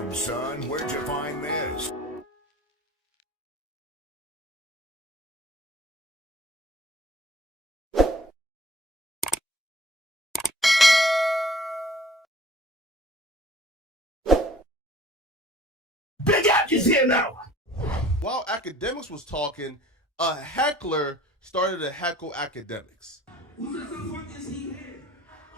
Damn, son, where'd you find this? Big Ack is here now! While Akademiks was talking, a heckler started to heckle Akademiks. Who the fuck is he here?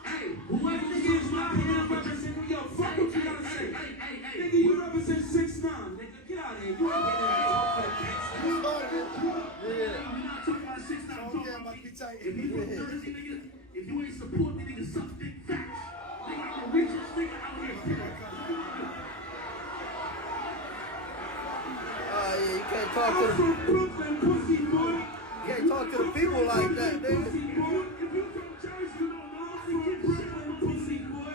Hey, whoever gives my hand representing yo, fuck what you gotta say. Hey, nigga, you represent 6'9", nigga. Get out of here. You ain't getting that talk for the cats. We're not talking about 6'9", I'm talking about if you from Jersey, nigga, if you ain't support me, nigga, suck big facts. Nigga, I'm the richest nigga out here, period. Yeah, you can't talk to the Brooklyn, pussy boy. you can't talk to the people like that, nigga. If you from Jersey, you don't know Brooklyn, pussy boy.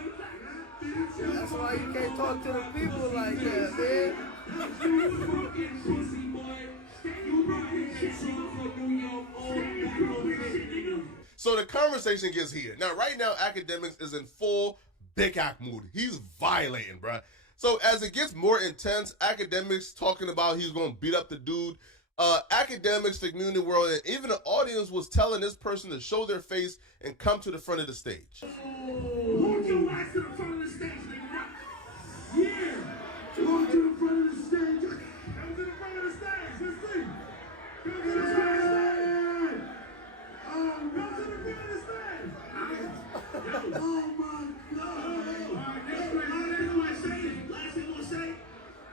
That's why you can't talk to the people like that, man. So the conversation gets heated. Now, right now, Akademiks is in full Big Ack mood. He's violating, bruh. So as it gets more intense, Akademiks talking about he's going to beat up the dude. Akademiks, the community world, and even the audience was telling this person to show their face and come to the front of the stage. Walk your ass to the front of the stage, nigga. Yeah. Walk to the front of the stage. Come to the front of the stage. Let's see. Come to the front of the stage. Come to the front of the stage. Oh my God. Last thing I'm gonna say,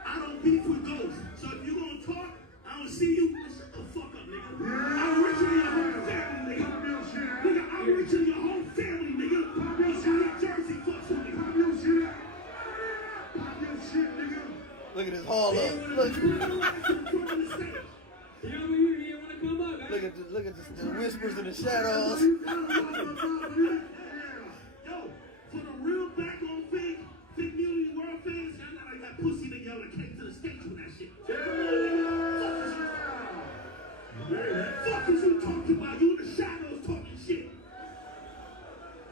I don't beef with ghosts. So if you gonna talk, I don't see you. Shut the fuck up, nigga. I'm richer than your whole family, nigga. Nigga, I'm richer than your whole family, nigga. Pop your shit up. Jersey fucks with me. Pop your shit up. Pop your shit, nigga. Look at this hall up. Look at the whispers in the shadows. Yo, for the real back on big community world fans, y'all not like that pussy nigga that came to the stage with that shit. Fuck is you talking about? You in the shadows talking shit.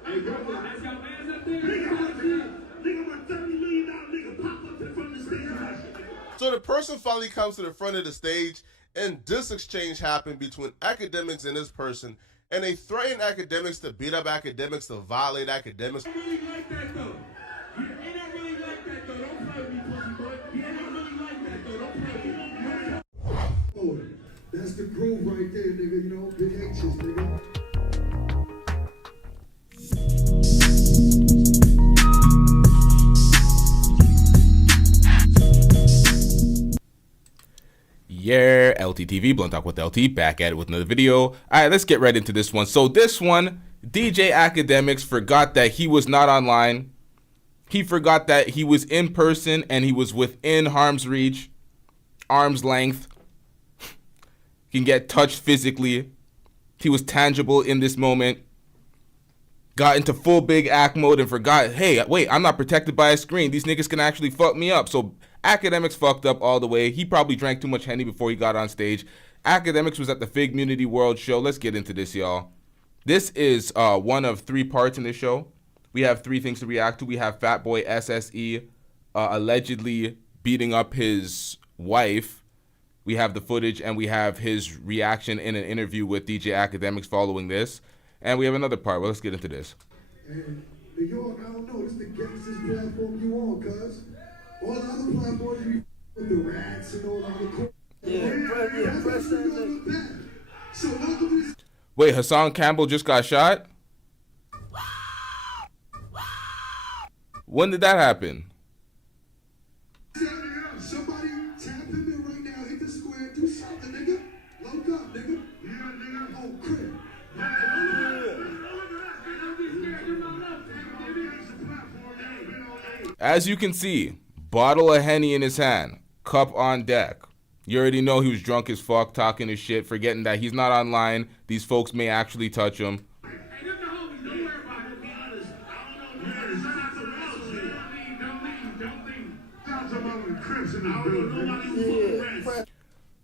Hey, brother, that's your man's up there. Nigga, I'm a $30 million nigga. Pop up in front of the stage with that shit. So the person finally comes to the front of the stage, and this exchange happened between Akademiks and this person, and they threatened Akademiks to beat up Akademiks, to violate Akademiks. I don't really like that though. You ain't not really like that though. Don't play with me, pussy boy. You ain't not really like that though. Don't play with me. Oh, that's the groove right there, nigga. You know, big anxious, nigga. Yeah, LTTV, Blunt Talk with LT, back at it with another video. All right, let's get right into this one. So this one, DJ Akademiks forgot that he was not online. He forgot that he was in person and he was within harm's reach, arm's length. He can get touched physically. He was tangible in this moment. Got into full Big Ack mode and forgot, hey, wait, I'm not protected by a screen. These niggas can actually fuck me up. So Akademiks fucked up all the way. He probably drank too much Henny before he got on stage. Akademiks was at the Fig Community World show. Let's get into this, y'all. This is one of 3 parts in this show. We have 3 things to react to. We have Fatboy SSE allegedly beating up his wife. We have the footage, and we have his reaction in an interview with DJ Akademiks following this. And we have another part. Well, let's get into this. And New York, I don't know, this the gangsters platform you on, cuz. All the other platforms, you with the rats and all the other Press that link. So welcome to this. Wait, Hassan Campbell just got shot? When did that happen? Somebody tap him in right now, hit the square, do something, nigga. Load up, nigga. Yeah, nigga. Oh, crap. As you can see, bottle of Henny in his hand, cup on deck. You already know he was drunk as fuck, talking his shit, forgetting that he's not online. These folks may actually touch him.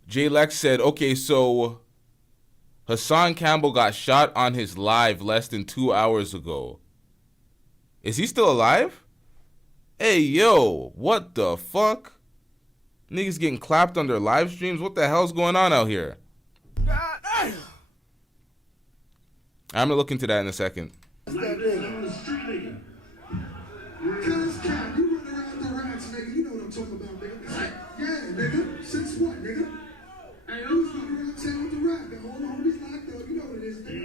J Lex said, okay, so Hassan Campbell got shot on his live less than 2 hours ago. Is he still alive? Hey, yo, what the fuck? Niggas getting clapped on their live streams? What the hell's going on out here? I'm gonna look into that in a second. Cuz Cap, you run around the rats, nigga. You know what I'm talking about, nigga. Yeah, nigga. 6'1", nigga. Hey, who's running around town with the rat? The whole homies locked up. You know what it is, nigga.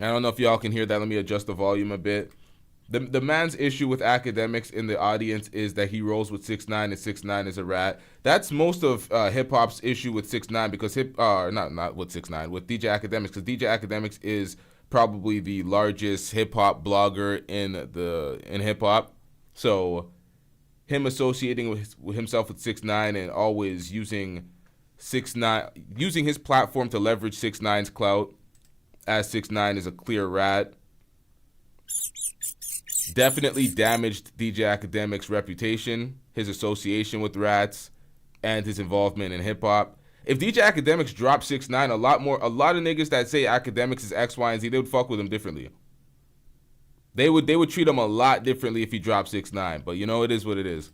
I don't know if y'all can hear that. Let me adjust the volume a bit. The man's issue with Akademiks in the audience is that he rolls with 6ix9ine and 6ix9ine is a rat. That's most of hip hop's issue with 6ix9ine because not with 6ix9ine, with DJ Akademiks, because DJ Akademiks is probably the largest hip hop blogger in hip hop. So him associating with himself with 6ix9ine and always using 6ix9ine, using his platform to leverage 6ix9ine's clout as 6ix9ine is a clear rat, definitely damaged DJ Akademiks' reputation, his association with rats, and his involvement in hip hop. If DJ Akademiks dropped 6ix9ine, a lot of niggas that say Akademiks is X, Y, and Z, they would fuck with him differently. They would treat him a lot differently if he dropped 6ix9ine. But you know, it is what it is.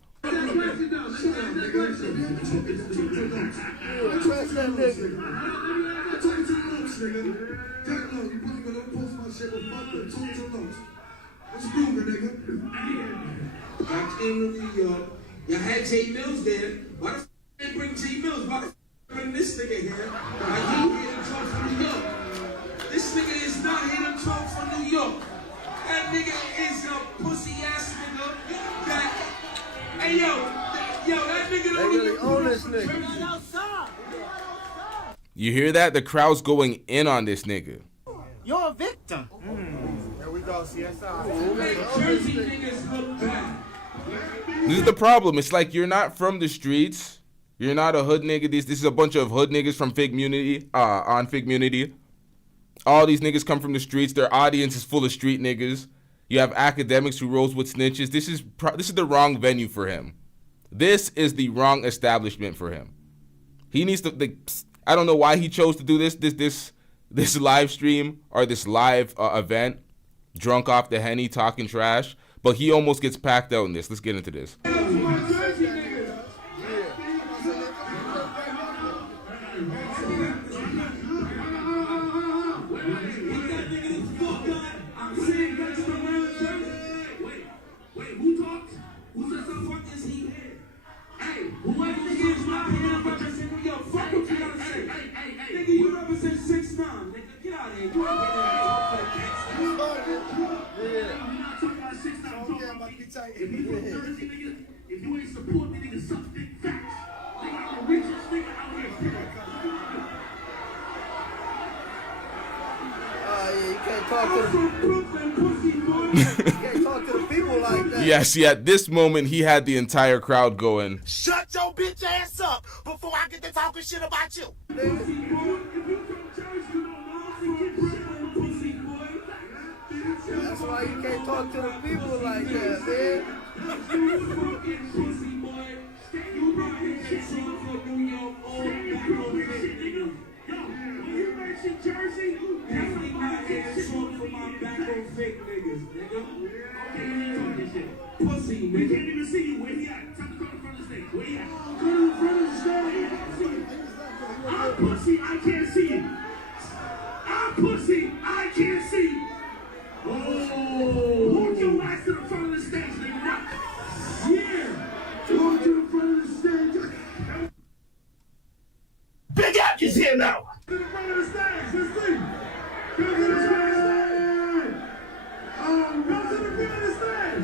What's moving, nigga? I came to New York. Y'all had J Mills there. Why the f*** didn't bring J Mills? Why the f*** bring this nigga here? Like he here to talk from New York. This nigga is not here to talk from New York. That nigga is a pussy ass nigga. That, hey yo, that nigga don't They really even own put this up nigga. outside. You hear that? The crowd's going in on this nigga. You're a victim. There we go, CSI. Jersey niggas look bad. This is the problem. It's like you're not from the streets. You're not a hood nigga. This is a bunch of hood niggas from Fig Community, on Fig Community. All these niggas come from the streets. Their audience is full of street niggas. You have Akademiks who rolls with snitches. This is the wrong venue for him. This is the wrong establishment for him. He needs to. I don't know why he chose to do this live stream or this live event, drunk off the Henny, talking trash. But he almost gets packed out in this. Let's get into this. If you from Jersey, nigga, if you ain't support me, nigga, suck big facts. Nigga, I'm the richest nigga out here, period. Yeah, you can't talk to the you can't talk to the people like that. Yeah, see, at this moment, he had the entire crowd going, Shut your bitch ass up before I get to talking shit about you. If you from Jersey, you don't know how to get shit on pussy, boy. That's why you can't talk to the people like that, man. You fucking pussy, boy. You rockin' shit for New York, all that shit, nigga. Yo, when you mention Jersey, definitely not get shit for my back on fake niggas, nigga. Okay, you ain't talking shit. Pussy, nigga. We can't even see you. Where he at? Tell him to go in front of the stage. Where he at? Go to the front of the stage. I'm pussy, I can't see you. I'm pussy, I can't see you. Oh, walk your ass to the front of the stage, nigga. Yeah. Walk to the front of the stage. Big Ack is here now. To the front of the stage. Let's see. Go to the stage. Go to the front of the stage.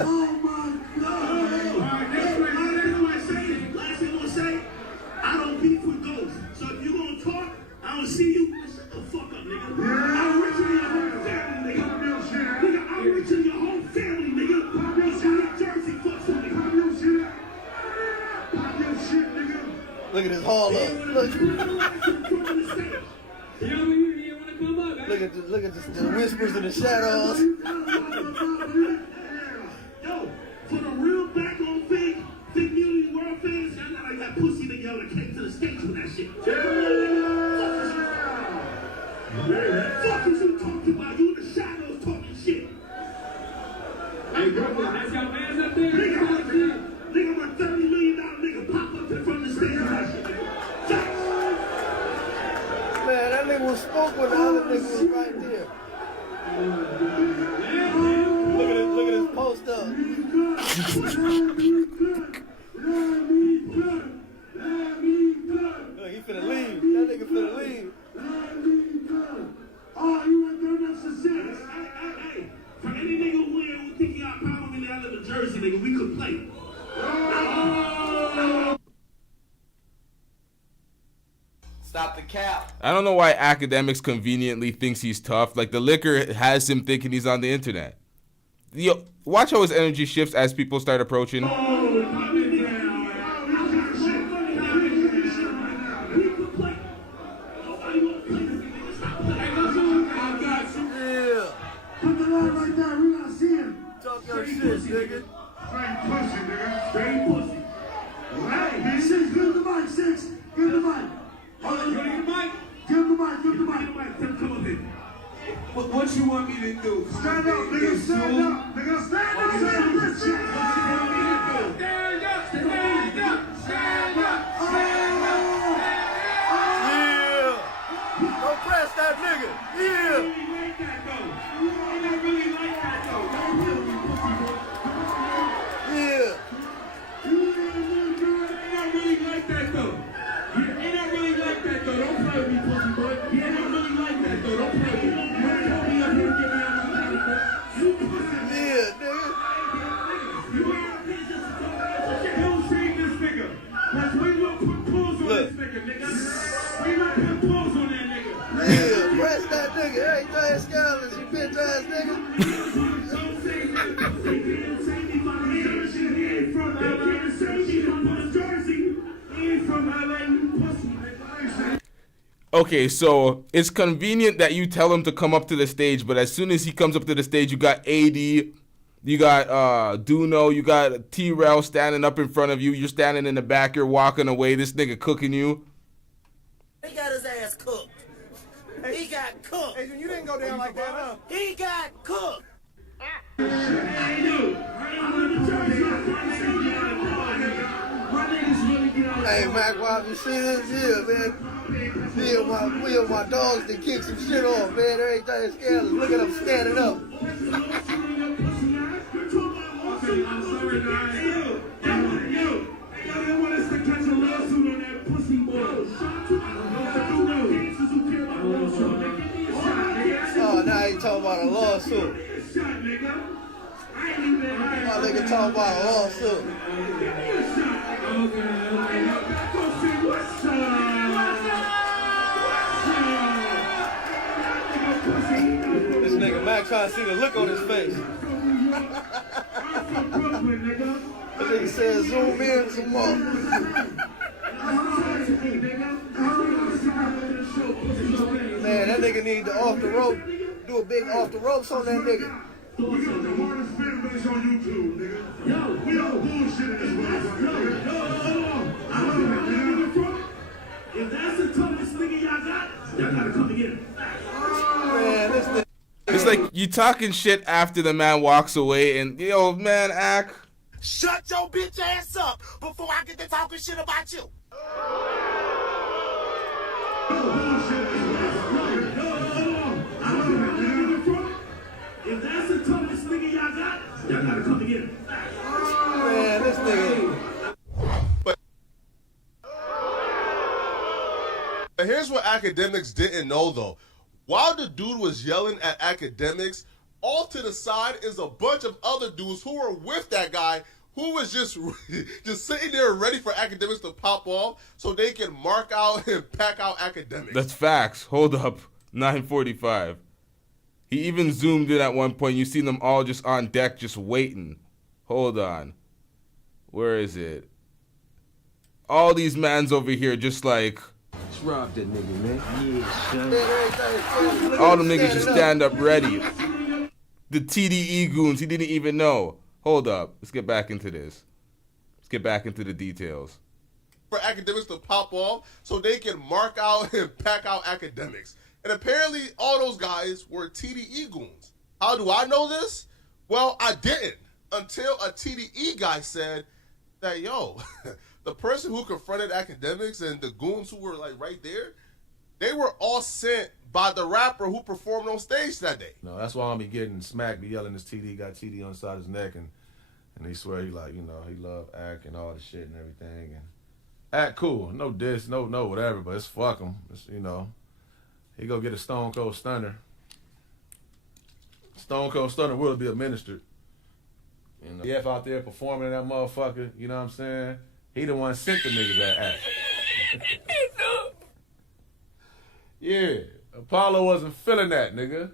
Oh my God. All right, next one. Last thing I'm gonna say. I don't beef with ghosts. So if you gonna talk, I don't see you. Shut the fuck up, nigga. I'm richer than your whole family, nigga. Nigga, I'm richer than your whole family, nigga. Pop your shit. Jersey fucks with me. Pop your shit. Pop your shit, nigga. Look at this hall up. Look at the whispers in the shadows. Yo, for the real back on Fig Community World fans, y'all not like that pussy nigga that came to the stage with that shit. Fuck is you talking about? You in the shadows talking shit. Look, he finna leave. That nigga finna leave. Oh, you ain't doing that shit. Hey, for any nigga who think he got power in the out of the jersey, nigga, we could play. Stop the cap. I don't know why Akademiks conveniently thinks he's tough. Like, the liquor has him thinking he's on the internet. Yo, watch how his energy shifts as people start approaching. Put the line right there, we gotta see him. Talk your shit, nigga. Straight pussy, nigga. Straight pussy. Hey, Six, give him the mic, Six. Give him the mic. Hold on, you want the mic? Give him the mic, give him the mic. Come up here. What you want me to do? Stand up, nigga, stand up. Nigga, stand up, stand up. Yeah. Don't press that nigga. Yeah. Yeah. Yeah, nigga. Look. Yeah, press that nigga. Hey, thing scandalous, you bitch ass nigga. Okay, so it's convenient that you tell him to come up to the stage, but as soon as he comes up to the stage, you got AD, you got Duno, you got T-Rel standing up in front of you. You're standing in the back, you're walking away. This nigga cooking you. He got his ass cooked. He got cooked. Hey, you didn't go down like that, huh? He got cooked. Hey, Mac, Wop, you see this? Yeah, man. Me and my dogs that kick some shit off, man. Everything scandalous. Look at them standing up. Oh, now he talking about a lawsuit. My nigga talking about a lawsuit. This nigga Mac trying to see the look on his face. That nigga said zoom in some more. Man, that nigga need to off the rope, do a big off the ropes on that nigga. We got the hardest fan base on YouTube, nigga. Yo, we all bullshit in this motherfucker, nigga. If that's the toughest nigga y'all got, y'all gotta come together. Man, this nigga. It's like you talking shit after the man walks away, and yo, man, Ak. Shut your bitch ass up before I get to talking shit about you. If that's the toughest nigga y'all got, y'all gotta come together. Man, this nigga. But here's what Akademiks didn't know, though. While the dude was yelling at Akademiks, off to the side is a bunch of other dudes who were with that guy who was just sitting there ready for Akademiks to pop off so they can mark out and pack out Akademiks. That's facts. Hold up. 9:45. He even zoomed in at one point. You see them all just on deck just waiting. Hold on. Where is it? All these mans over here just like... Let's rob that nigga, man. Yeah, son. All them niggas just stand up ready. The TDE Goons, he didn't even know. Hold up. Let's get back into this. Let's get back into the details. For Akademiks to pop off so they can mark out and pack out Akademiks. And apparently all those guys were TDE Goons. How do I know this? Well, I didn't until a TDE guy said that, yo, the person who confronted Akademiks and the goons who were like right there, they were all sent by the rapper who performed on stage that day. No, that's why I'm be getting smacked, be yelling this TD, got TD on the side of his neck, and And he swear he like, you know, he love Ak and all the shit and everything. And Ak cool, no diss, no whatever, but it's fuck him. It's, you know, he go get a Stone Cold Stunner. Stone Cold Stunner will be administered. You know, F out there performing that motherfucker, you know what I'm saying? He the one sent the niggas that Ak. Yeah, Apollo wasn't feeling that, nigga.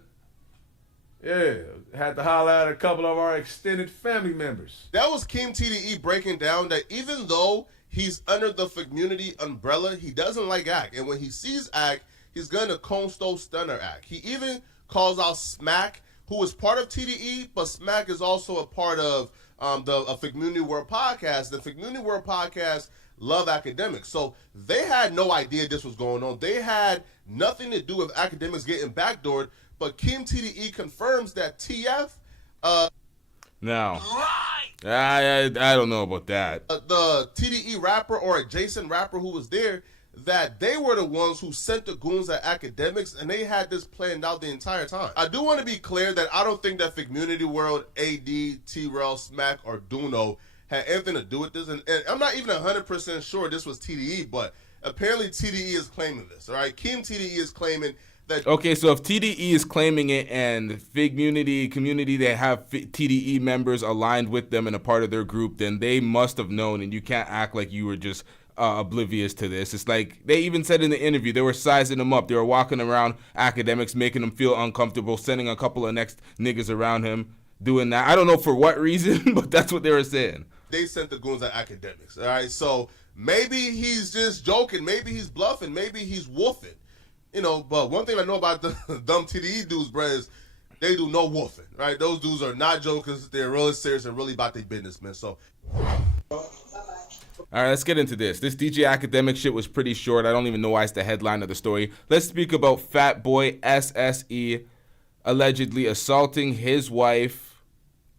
Yeah, had to holler at a couple of our extended family members. That was Kim TDE breaking down that even though he's under the community umbrella, he doesn't like Ak. And when he sees Ak, he's going to Cone Stove Stunner Ak. He even calls out Smack, who is part of TDE, but Smack is also a part of the Community World Podcast. The Community World Podcast love Akademiks. So they had no idea this was going on. They had nothing to do with Akademiks getting backdoored. But Kim TDE confirms that TF... Now, I don't know about that. The TDE rapper or adjacent rapper who was there, that they were the ones who sent the goons at Akademiks, and they had this planned out the entire time. I do want to be clear that I don't think that Community World, AD, T-Rel, Smack, or Duno had anything to do with this. And I'm not even 100% sure this was TDE, but apparently TDE is claiming this, all right? Kim TDE is claiming that... Okay, so if TDE is claiming it and the community, they have TDE members aligned with them and a part of their group, then they must have known, and you can't act like you were just oblivious to this. It's like they even said in the interview, they were sizing him up. They were walking around Akademiks, making him feel uncomfortable, sending a couple of next niggas around him, doing that. I don't know for what reason, but that's what they were saying. They sent the goons at Akademiks, all right? So maybe he's just joking. Maybe he's bluffing. Maybe he's woofing. You know, but one thing I know about the dumb TDE dudes, bro, is they do no woofing, right? Those dudes are not jokers. They're really serious and really about their business, man. So... All right, let's get into this. This DJ Akademiks shit was pretty short. I don't even know why it's the headline of the story. Let's speak about Fat Boy SSE allegedly assaulting his wife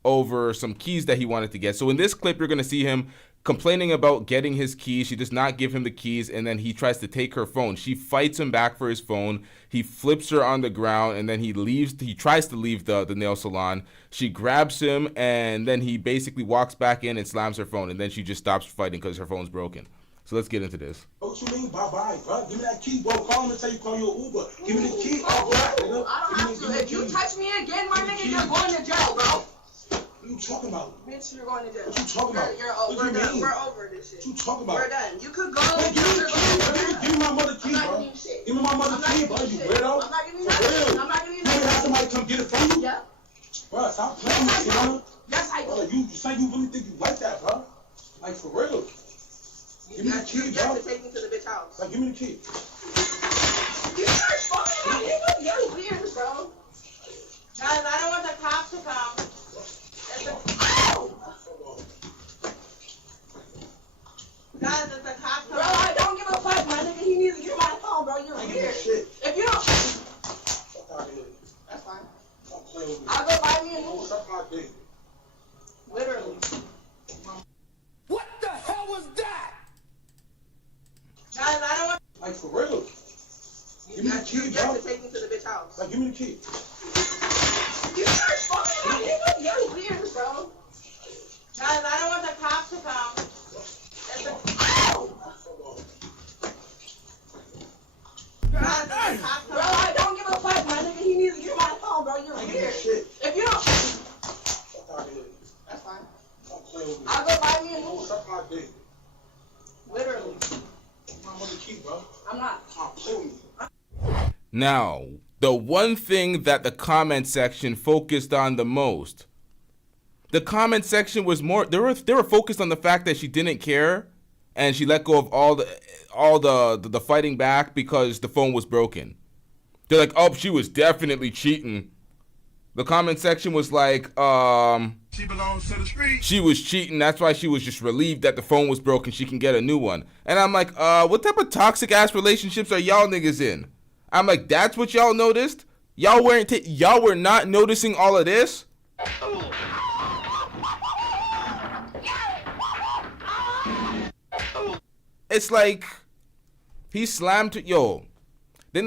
over some keys that he wanted to get. So in this clip, you're going to see him complaining about getting his keys. She does not give him the keys, and then he tries to take her phone. She fights him back for his phone. He flips her on the ground, and then he leaves. He tries to leave the nail salon. She grabs him, and then he basically walks back in and slams her phone, and then she just stops fighting because her phone's broken. So let's get into this. What you mean, bye-bye, bro? Give me that key, bro. Call him and tell you call you an Uber. Give me the key. Oh, bro. I don't have to. If you touch me again, my nigga, you're going to jail, bro. What you talking about? Bitch, you're going to jail. What you talking about? We're done. We're over this shit. What you talking about? We're done. You could go. Hey, give me the key, bro. Give me my mother key, bro. Give me my mother key, bro. You weirdo. I'm not giving you nothing. I'm not giving you nothing. You have somebody come get it from you? Yeah. Bro, stop playing with me, bro. Yes, I do. Bro, you say you really think you like that, bro? Like, for real. Give me the key, bro. You have to take me to the bitch house. Like, give me the key. You start fucking my nigga. You're weird, bro. Guys, I don't want the cops to come. Guys, it's a cop. Bro, I don't give a fuck, my nigga. He needs to get my phone, bro. You're weird. If you don't... Fuck out of here. That's fine. Stop playing with me. I'll go buy me a new one. Stop my dick. Literally. What the hell was that? Guys, I don't want... Like, for real. Give me the key, You bro. have to take me to the bitch house. Like, give me the key. You start fucking my nigga. You're weird, bro. Guys, I don't want the cops to come. It's a... Guys, it's a cop. Bro, I don't give a fuck, my nigga. He needs to get my phone, bro. You're weird. If you don't... Fuck out of here. That's fine. Stop playing with me. I'll go buy me a new one. Stop my dick. Literally. My mother key, bro. I'm not. Stop playing with me. Now, the one thing that the comment section focused on the most, the comment section was more, they were focused on the fact that she didn't care and she let go of all the fighting back because the phone was broken. They're like, oh, she was definitely cheating. The comment section was like, She belongs to the street. she was cheating. That's why she was just relieved that the phone was broken. She can get a new one. And I'm like, what type of toxic ass relationships are y'all niggas in? I'm like, that's what y'all noticed? Y'all were not noticing all of this? It's like he slammed Then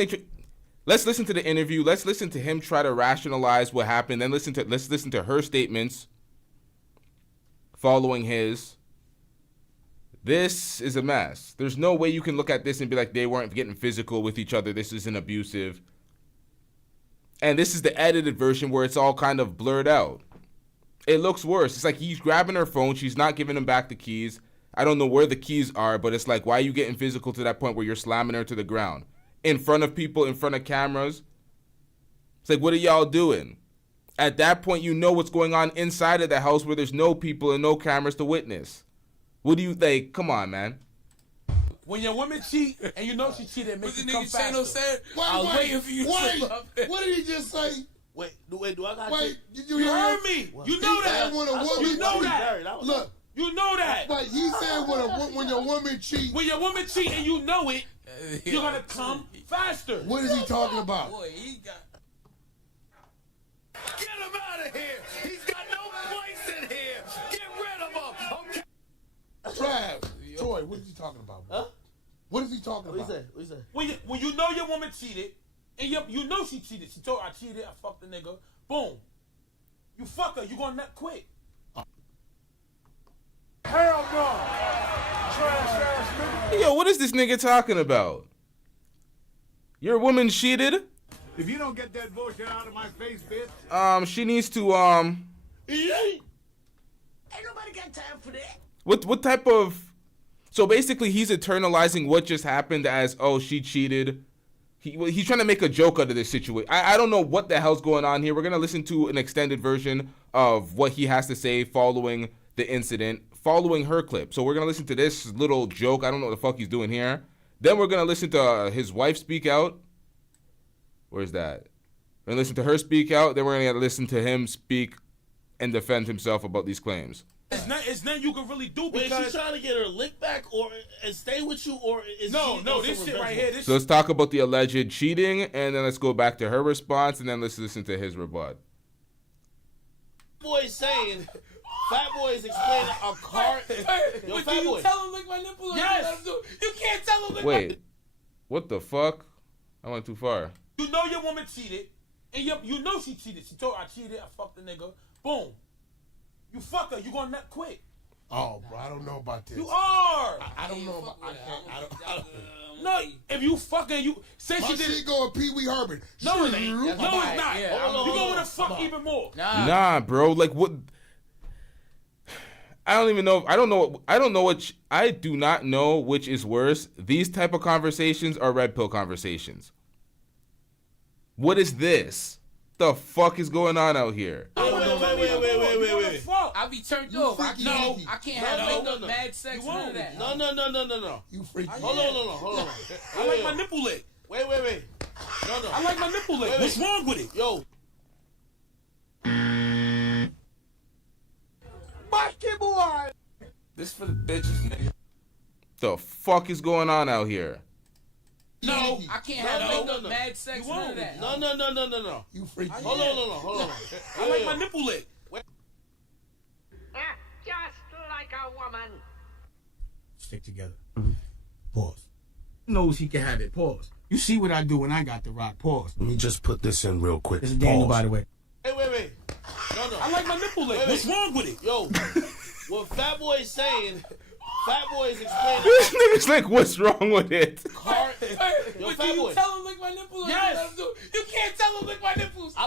let's listen to the interview. Let's listen to him try to rationalize what happened. Then let's listen to her statements. following his. This is a mess. There's no way you can look at this and be like, they weren't getting physical with each other. This isn't abusive. And this is the edited version where it's all kind of blurred out. It looks worse. It's like he's grabbing her phone. She's not giving him back the keys. I don't know where the keys are, but it's like, why are you getting physical to that point where you're slamming her to the ground? In front of people, in front of cameras. It's like, what are y'all doing? At that point, you know what's going on inside of the house where there's no people and no cameras to witness. What do you think? Come on, man. When your woman cheat and you know she cheated, it makes you come faster. Wait, what did he just say? Wait, do I got Wait, you heard me. You know that. When a woman You know that. Look. You know that. But he said when your woman cheat. When your woman cheat and you know it, you're gonna come faster. What is he talking about? Boy, he got. Get him out of here. He's got no place in here. Get rid of him. Okay. Trav, Troy, what is he talking about, bro? Huh? What is he talking about? What you say? When you know your woman cheated, and you know she cheated. She told her, I cheated, I fucked the nigga. Boom. You fuck her, you gonna nut quick. Hell no. Trash ass nigga. Yo, what is this nigga talking about? Your woman cheated? If you don't get that bullshit out of my face, bitch. She needs to, Ain't nobody got time for that. What type of... So basically, he's eternalizing what just happened as, oh, she cheated. He's trying to make a joke out of this situation. I don't know what the hell's going on here. We're going to listen to an extended version of what he has to say following the incident, following her clip. So we're going to listen to this little joke. I don't know what the fuck he's doing here. Then we're going to listen to his wife speak out. Where's that? We're going to listen to her speak out. Then we're going to listen to him speak and defend himself about these claims. It's nothing you can really do because... Wait, she's trying to get her lick back and stay with you, or is No, this shit right here. So let's talk about the alleged cheating, and then let's go back to her response, and then let's listen to his rebut. Boy's saying, Fat Boy is explaining a cart. Yo, But Fat can you Boy. tell him lick my nipple? Yes. You can't tell him lick my Wait, what the fuck? I went too far. You know your woman cheated, and you know she cheated. She told her, I cheated, I fucked the nigga. Boom. You fuck her, you gonna nut quick. Oh, bro, I don't know about this. You are. I don't know about. I don't. No, if you fucking you say My she did. shit going Pee Wee Herman. No, it ain't. No, it's not. Yeah, You going to fuck even more. Nah, bro. Like what? I don't even know. I don't know which. I do not know which is worse. These type of conversations or red pill conversations. What is this? The fuck is going on out here? Wait. I'll be turned off. I can't have no. mad sex. None of that. No. You freaky. Hold on. I like my nipple lick. Wait. No. I like my nipple lick. What's wrong with it? Yo. Boy. This for the bitches, nigga. The fuck is going on out here? No, I can't have No. mad sex. None of that. No. You freaky. Hold on. I like my nipple lick. Just like a woman. Stick together. Pause. Knows he can have it. Pause. You see what I do when I got the rock. Pause. Let me just put this in real quick. This is Daniel, by the way. Wait. No. I like my nipple lick. What's wrong with it? Yo, what Fat Boy is saying, Fat Boy is explaining. This nigga's like, what's wrong with it? Yo, But Fat can you Boy. tell him lick my nipples? Yes. You can't tell him lick my nipples. You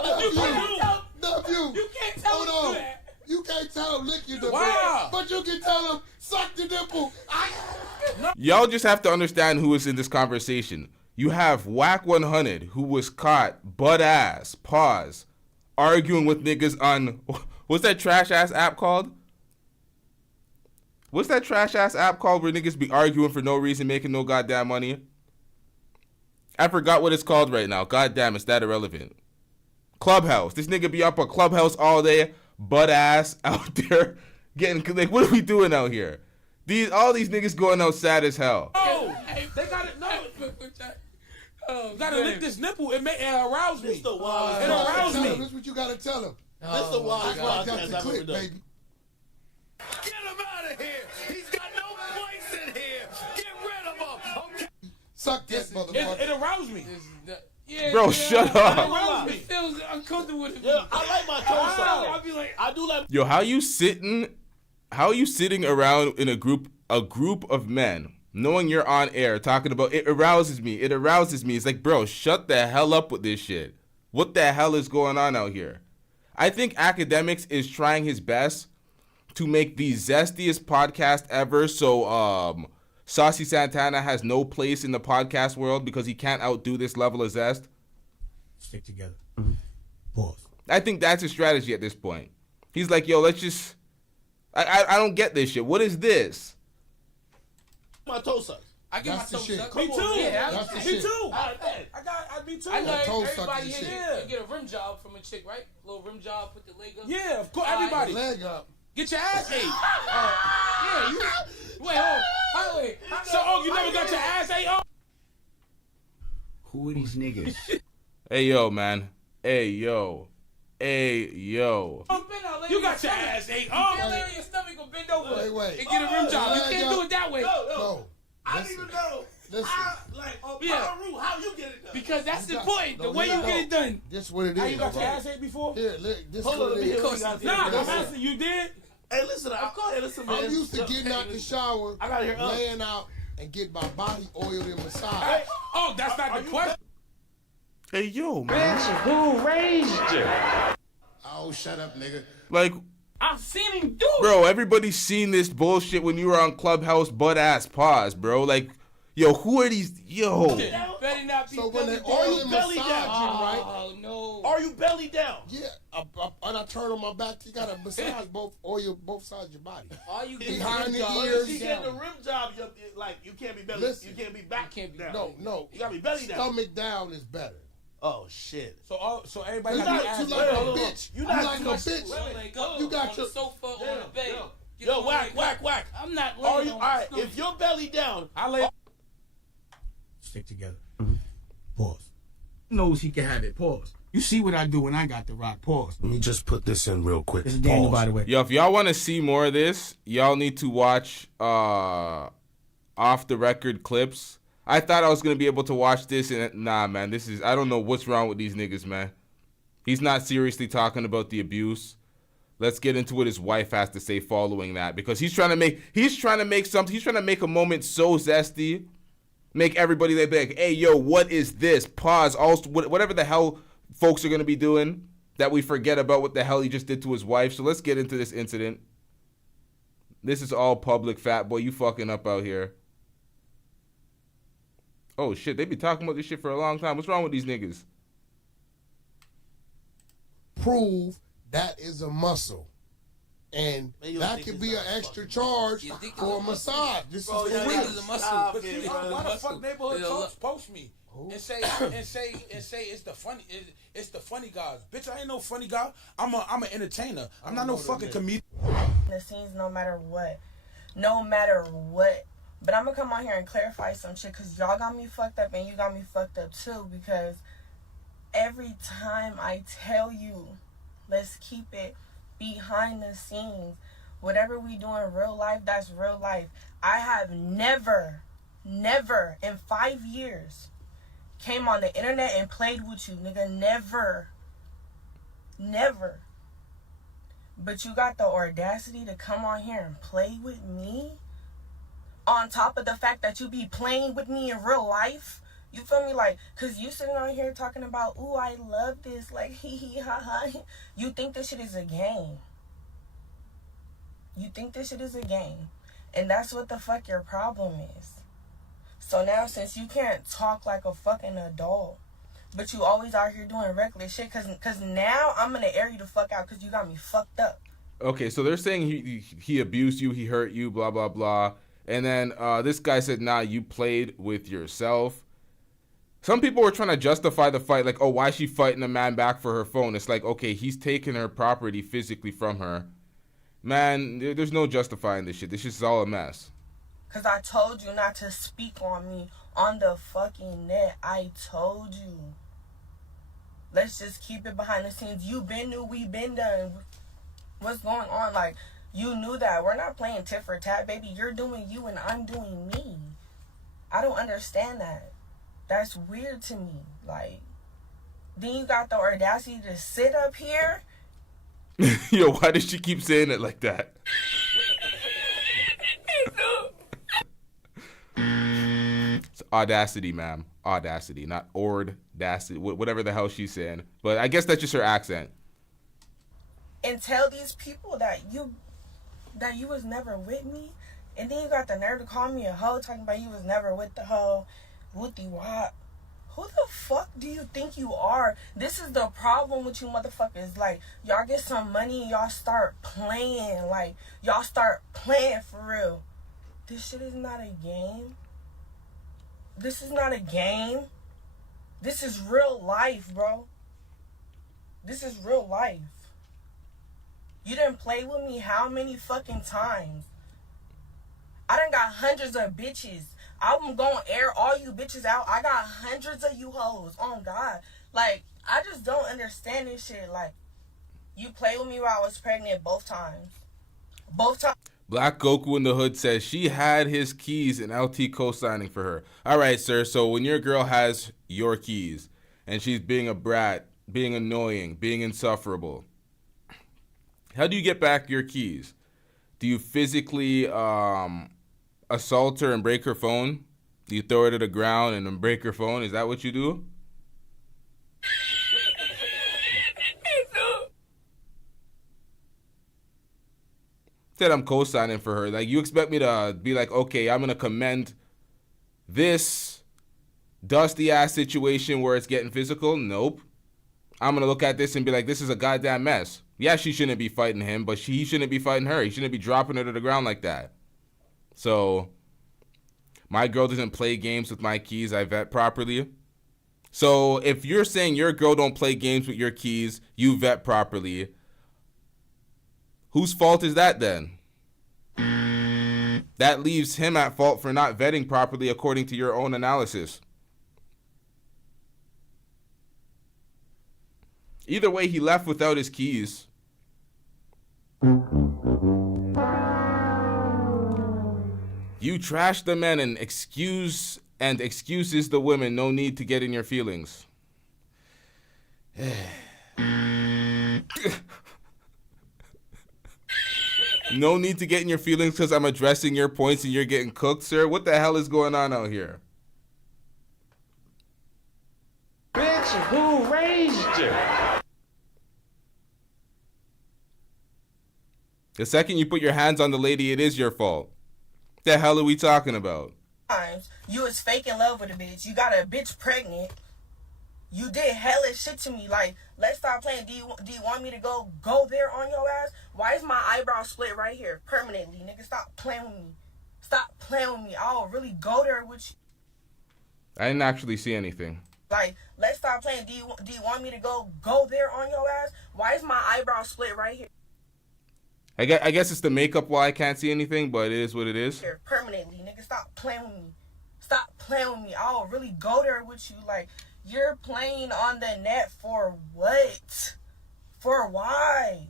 You can't tell him do that. You can't tell him lick your nipple. Wow. But you can tell him suck the nipple. Y'all just have to understand who is in this conversation. You have Whack 100, who was caught butt ass, pause, arguing with niggas on, what's that trash ass app called? What's that trash ass app called where niggas be arguing for no reason, making no goddamn money? I forgot what it's called right now. Goddamn, it's that irrelevant. Clubhouse. This nigga be up on Clubhouse all day, butt ass out there getting, like, what are we doing out here? All these niggas going out sad as hell. Oh, they got it. No, gotta lick this nipple. It arouse me. This the wildest. It aroused me. That's what you gotta tell him. This the wildest That's why I got podcast the I've ever clip, done. baby. Get him out of here. He's got no place in here. Get rid of him. Okay. Suck this motherfucker. It aroused me. Bro, shut up. It aroused me. It feels uncomfortable with it. Yeah, I like my toe I'll be like, I do like. Yo, how you sitting How are you sitting around in a group of men, knowing you're on air, talking about it arouses me. It arouses me. It's like, bro, shut the hell up with this shit. What the hell is going on out here? I think Akademiks is trying his best to make the zestiest podcast ever. So Saucy Santana has no place in the podcast world because he can't outdo this level of zest. Stick together. Pause. I think that's his strategy at this point. He's like, yo, let's just... I don't get this shit. What is this? My toe sucks. I get my toe sucked. Me too. Yeah, me too. I me too. I know toe everybody sucking here shit. you get a rim job from a chick, right? Little rim job, put the leg up. Yeah, of course. Everybody. Leg up. Get your ass ate. Yeah, you. Wait, hold on. Wait. So, you never got your ass ate? Who are these niggas? Hey, yo, man. Hey, yo. Hey, yo. You got your ass ate. You can't lay on your stomach or bend over Wait. and get a rim job. You can't do it that way. No. I don't even know. Listen. How you get it done? Because that's You got- important. The no, way you you got- get it done. This is what it is. How you got your right? ass ate before? Here, look, this Hold is on, what let it me is. hear what you got Nah, there. I'm asking you did. Hey, listen, man. I'm used to getting out the shower, I gotta hear up. laying out, and get my body oiled and massaged. Hey, oh, that's not the question. Hey, yo, man. Who raised you? Oh, shut up, nigga. Like, I've seen him do it. bro, everybody's seen this bullshit when you were on Clubhouse butt-ass pause, bro. Like, yo, who are these? Yo. Better not be So when they belly oil down. and belly massage down? you, right? Oh, no. Are you belly down? Yeah, and I turn on my back. You gotta massage oil both sides of your body. All you get Behind is the rim But ears. if you get the rim job, you can't be belly. Listen. You can't be back. You can't be down. No. You gotta be belly down. Stomach down is better. Oh shit. So everybody You got like, their you ass like ate. a hold on. bitch. You You not like a too much- bitch. One leg up You got on your- the sofa on the bed. Get Yo, one leg up. whack. I'm not Are laying you on all right? my stomach. If you're belly down, I lay. Stick together. Pause. Knows he can have it. Pause. You see what I do when I got the rock. Pause. Let me just put this in real quick. This is Daniel, by the way. Yo, if y'all want to see more of this, y'all need to watch off the record clips. I thought I was gonna be able to watch this, and nah, man, this is, I don't know what's wrong with these niggas, man. He's not seriously talking about the abuse. Let's get into what his wife has to say following that, because he's trying to make a moment so zesty, make everybody like, hey, yo, what is this? Pause. Also, whatever the hell folks are gonna be doing, that we forget about what the hell he just did to his wife. So let's get into this incident. This is all public, fat boy. You fucking up out here. Oh shit, they be talking about this shit for a long time. What's wrong with these niggas? Prove that is a muscle. And Man, you that think could it's be not an a extra fucking charge You think for a it's a muscle? massage. This Bro, is yeah, for This real. is a muscle. Stop But it, you, bro. why the fuck neighborhood Yeah, talks post me and say it's the funny guys? Bitch, I ain't no funny guy. I'm an entertainer. I'm not no fucking comedian. The scenes no matter what. No matter what. But I'm gonna come on here and clarify some shit because y'all got me fucked up and you got me fucked up too, because every time I tell you, let's keep it behind the scenes. Whatever we do in real life, that's real life. I have never in 5 years came on the internet and played with you, nigga. Never. But you got the audacity to come on here and play with me? On top of the fact that you be playing with me in real life? You feel me? Like, cause you sitting on here talking about, ooh, I love this, like, hee hee ha ha. You think this shit is a game. You think this shit is a game. And that's what the fuck your problem is. So now, since you can't talk like a fucking adult, but you always out here doing reckless shit, cause now I'm gonna air you the fuck out cause you got me fucked up. Okay, so they're saying he abused you, he hurt you, blah, blah, blah. And then this guy said, nah, you played with yourself. Some people were trying to justify the fight, like, oh, why is she fighting a man back for her phone? It's like, okay, he's taking her property physically from her. Man, there's no justifying this shit. This shit's all a mess. Cause I told you not to speak on me on the fucking net. I told you. Let's just keep it behind the scenes. You knew we been done. What's going on? Like, you knew that. We're not playing tit for tat, baby. You're doing you and I'm doing me. I don't understand that. That's weird to me. Like, then you got the audacity to sit up here. Yo, why does she keep saying it like that? Audacity, ma'am. Audacity, not Ordacity, whatever the hell she's saying. But I guess that's just her accent. And tell these people that you was never with me, and then you got the nerve to call me a hoe, talking about you was never with the hoe, whoopty wop. Who the fuck do you think you are? This is the problem with you motherfuckers. Like, y'all get some money and y'all start playing. Like, y'all start playing for real. This shit is not a game. This is not a game. This is real life, bro. This is real life. You didn't play with me how many fucking times? I done got hundreds of bitches. I'm gonna air all you bitches out. I got hundreds of you hoes. Oh, God. Like, I just don't understand this shit. Like, you played with me while I was pregnant both times. Both times. Black Goku in the Hood says she had his keys and LT co-signing for her. All right, sir. So when your girl has your keys and she's being a brat, being annoying, being insufferable, how do you get back your keys? Do you physically assault her and break her phone? Do you throw her to the ground and then break her phone? Is that what you do? Said I'm co-signing for her. Like, you expect me to be like, okay, I'm gonna commend this dusty ass situation where it's getting physical? Nope. I'm gonna look at this and be like, this is a goddamn mess. Yeah, she shouldn't be fighting him, but he shouldn't be fighting her. He shouldn't be dropping her to the ground like that. So, my girl doesn't play games with my keys. I vet properly. So, if you're saying your girl don't play games with your keys, you vet properly, whose fault is that then? That leaves him at fault for not vetting properly according to your own analysis. Either way, he left without his keys. You trash the men and excuses the women. No need to get in your feelings. No need to get in your feelings because I'm addressing your points and you're getting cooked, sir. What the hell is going on out here? Bitch, who raised you? The second you put your hands on the lady, it is your fault. The hell are we talking about? You was fake in love with a bitch. You got a bitch pregnant. You did hellish shit to me. Like, let's stop playing. Do you want me to go there on your ass? Why is my eyebrow split right here permanently? Nigga, stop playing with me. Stop playing with me. I'll really go there with you. I didn't actually see anything. Like, let's stop playing. Do you want me to go there on your ass? Why is my eyebrow split right here? I guess it's the makeup why I can't see anything, but it is what it is. Here permanently. Nigga, stop playing with me. Stop playing with me. I'll really go there with you. Like, you're playing on the net for what? For why?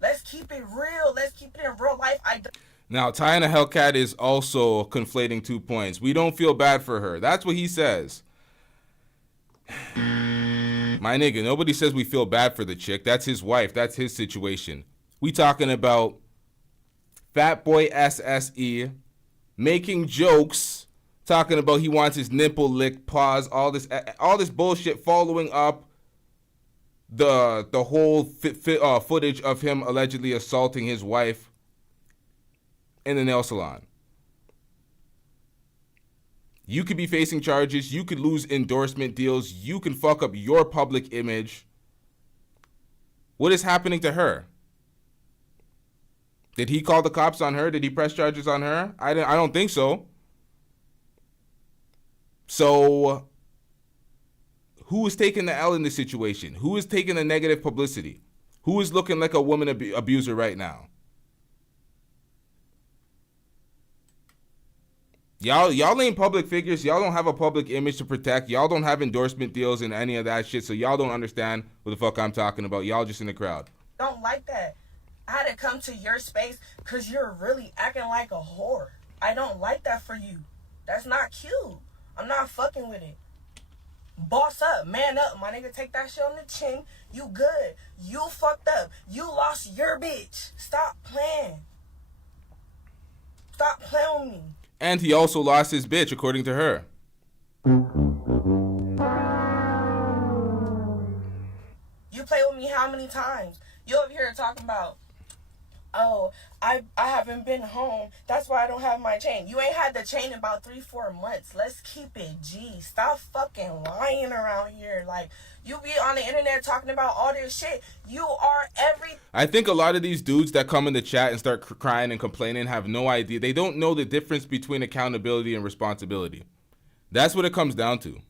Let's keep it real. Let's keep it in real life. Now, Tiana Hellcat is also conflating 2 points. We don't feel bad for her. That's what he says. My nigga, nobody says we feel bad for the chick. That's his wife. That's his situation. We talking about Fat Boy SSE making jokes, talking about he wants his nipple licked, pause, all this bullshit following up the whole footage of him allegedly assaulting his wife in the nail salon. You could be facing charges. You could lose endorsement deals. You can fuck up your public image. What is happening to her? Did he call the cops on her? Did he press charges on her? I don't think so. So, who is taking the L in this situation? Who is taking the negative publicity? Who is looking like a woman abuser right now? Y'all ain't public figures. Y'all don't have a public image to protect. Y'all don't have endorsement deals and any of that shit. So y'all don't understand what the fuck I'm talking about. Y'all just in the crowd. Don't like that. I had to come to your space because you're really acting like a whore. I don't like that for you. That's not cute. I'm not fucking with it. Boss up. Man up. My nigga, take that shit on the chin. You good. You fucked up. You lost your bitch. Stop playing. Stop playing with me. And he also lost his bitch, according to her. You play with me how many times? You over here talking about, oh, I haven't been home. That's why I don't have my chain. You ain't had the chain in about 3-4 months. Let's keep it G. Stop fucking lying around here. Like, you be on the internet talking about all this shit. You are I think a lot of these dudes that come in the chat and start crying and complaining have no idea. They don't know the difference between accountability and responsibility. That's what it comes down to.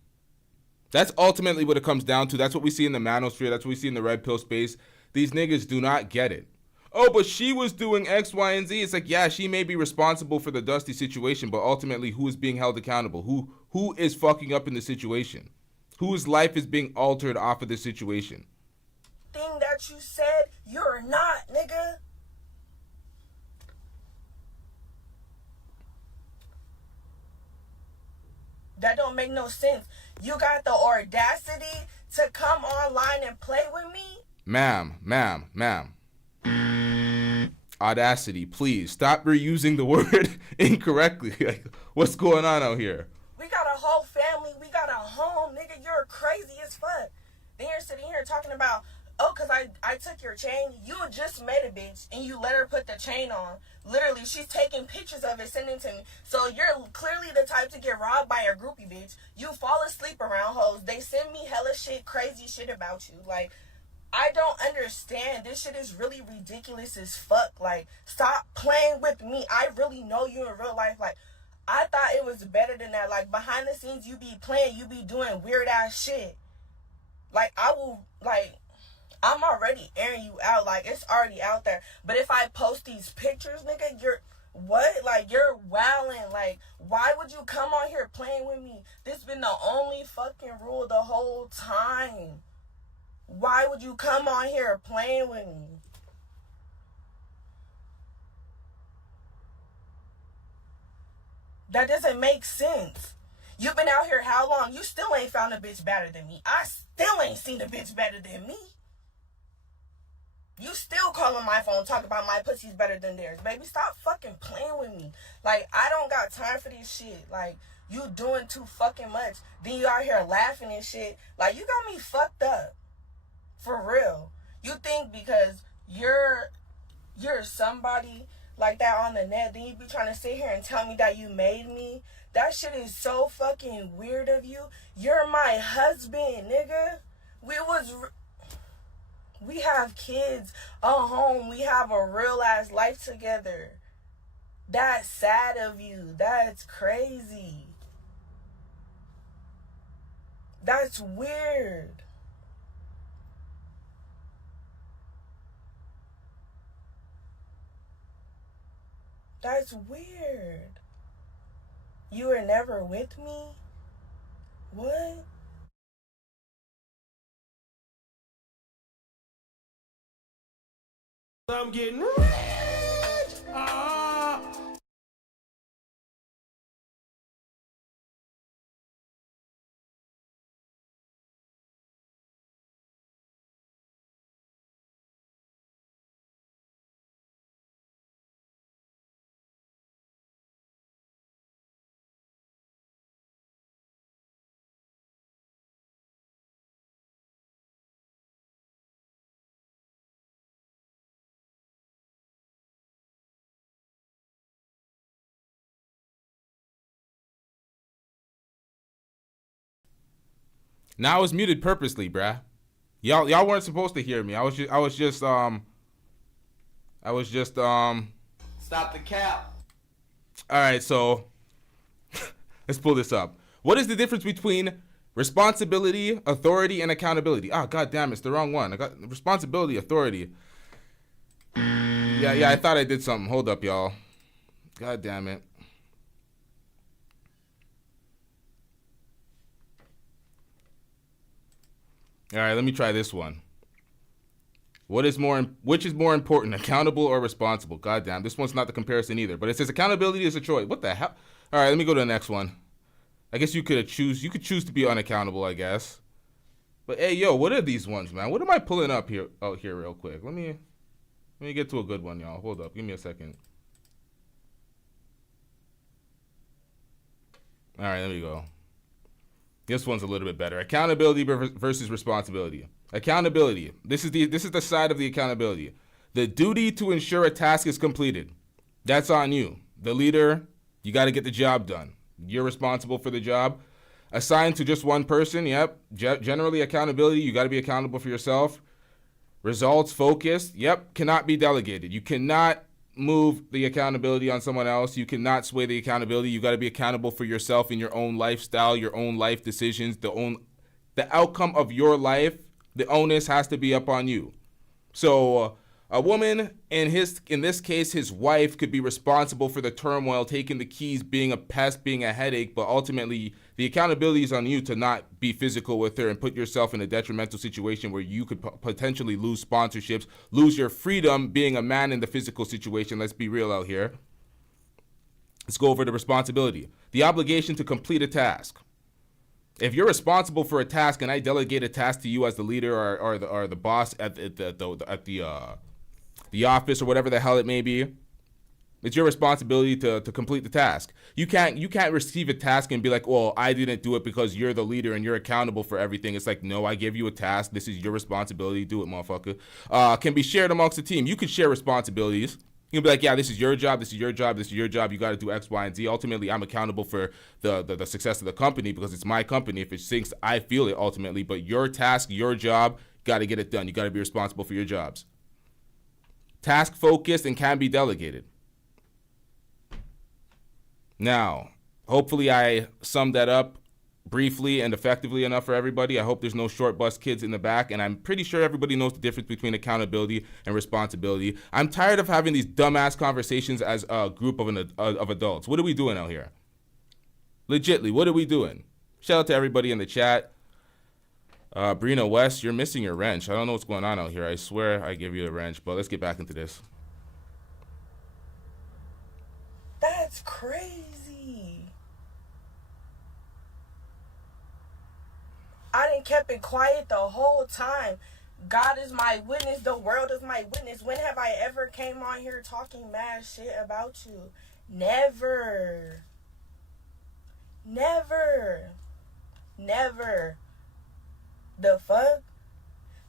That's ultimately what it comes down to. That's what we see in the manosphere. That's what we see in the red pill space. These niggas do not get it. Oh, but she was doing X, Y, and Z. It's like, yeah, she may be responsible for the Dusty situation, but ultimately, who is being held accountable? Who is fucking up in the situation? Whose life is being altered off of the situation? Thing that you said, you're not, nigga. That don't make no sense. You got the audacity to come online and play with me? Ma'am. Audacity, please. Stop reusing the word incorrectly. Like, what's going on out here? We got a whole family. We got a home. Nigga, you're crazy as fuck. Then you're sitting here talking about, oh, because I took your chain. You just met a bitch and you let her put the chain on. Literally, she's taking pictures of it, sending to me. So you're clearly the type to get robbed by a groupie bitch. You fall asleep around hoes. They send me hella shit, crazy shit about you. Like, I don't understand. This shit is really ridiculous as fuck. Like, stop playing with me. I really know you in real life. Like, I thought it was better than that. Like, behind the scenes, you be playing. You be doing weird ass shit. Like, I'm already airing you out. Like, it's already out there. But if I post these pictures, nigga, you're wilding. Like, why would you come on here playing with me? This been the only fucking rule the whole time. Why would you come on here playing with me? That doesn't make sense. You've been out here how long? You still ain't found a bitch better than me. I still ain't seen a bitch better than me. You still calling my phone talking about my pussy's better than theirs. Baby, stop fucking playing with me. Like, I don't got time for this shit. Like, you doing too fucking much. Then you out here laughing and shit. Like, you got me fucked up. For real. You think because you're somebody like that on the net, then you be trying to sit here and tell me that you made me? That shit is so fucking weird of you. You're my husband, nigga. We have kids, a home. We have a real ass life together. That's sad of you. That's crazy. That's weird. That's weird. You were never with me? What? I'm getting rich. Now I was muted purposely, bruh. Y'all weren't supposed to hear me. I was just Stop the cap. All right, so let's pull this up. What is the difference between responsibility, authority, and accountability? Ah, god damn, it's the wrong one. I got responsibility, authority. Yeah, I thought I did something. Hold up, y'all. God damn it. All right, let me try this one. Which is more important, accountable or responsible? God damn, this one's not the comparison either. But it says accountability is a choice. What the hell? All right, let me go to the next one. I guess you could choose to be unaccountable, I guess. But hey, yo, what are these ones, man? What am I pulling up here? Oh, here, real quick. Let me get to a good one, y'all. Hold up, give me a second. All right, there we go. This one's a little bit better. Accountability versus responsibility. Accountability. This is the side of the accountability. The duty to ensure a task is completed. That's on you. The leader, you got to get the job done. You're responsible for the job. Assigned to just one person, yep. Generally, accountability, you got to be accountable for yourself. Results focused, yep, cannot be delegated. You cannot move the accountability on someone else. You cannot sway the accountability. You got to be accountable for yourself in your own lifestyle, your own life decisions, the outcome of your life. The onus has to be up on you. So a woman, in this case, his wife, could be responsible for the turmoil, taking the keys, being a pest, being a headache, but ultimately the accountability is on you to not be physical with her and put yourself in a detrimental situation where you could potentially lose sponsorships, lose your freedom being a man in the physical situation. Let's be real out here. Let's go over the responsibility. The obligation to complete a task. If you're responsible for a task and I delegate a task to you as the leader or the boss at the office or whatever the hell it may be, it's your responsibility to complete the task. You can't receive a task and be like, well, I didn't do it because you're the leader and you're accountable for everything. It's like, no, I gave you a task. This is your responsibility. Do it, motherfucker. Can be shared amongst the team. You can share responsibilities. You can be like, yeah, this is your job. This is your job. This is your job. You got to do X, Y, and Z. Ultimately, I'm accountable for the success of the company because it's my company. If it sinks, I feel it ultimately. But your task, your job, got to get it done. You got to be responsible for your jobs. Task focused and can be delegated. Now, hopefully I summed that up briefly and effectively enough for everybody. I hope there's no short bus kids in the back, and I'm pretty sure everybody knows the difference between accountability and responsibility. I'm tired of having these dumbass conversations as a group of adults. What are we doing out here? Legitly, what are we doing? Shout out to everybody in the chat. Brina West, you're missing your wrench. I don't know what's going on out here. I swear I gave you a wrench, but let's get back into this. That's crazy. I done kept it quiet the whole time. God is my witness. The world is my witness. When have I ever came on here talking mad shit about you? Never. Never. Never. The fuck?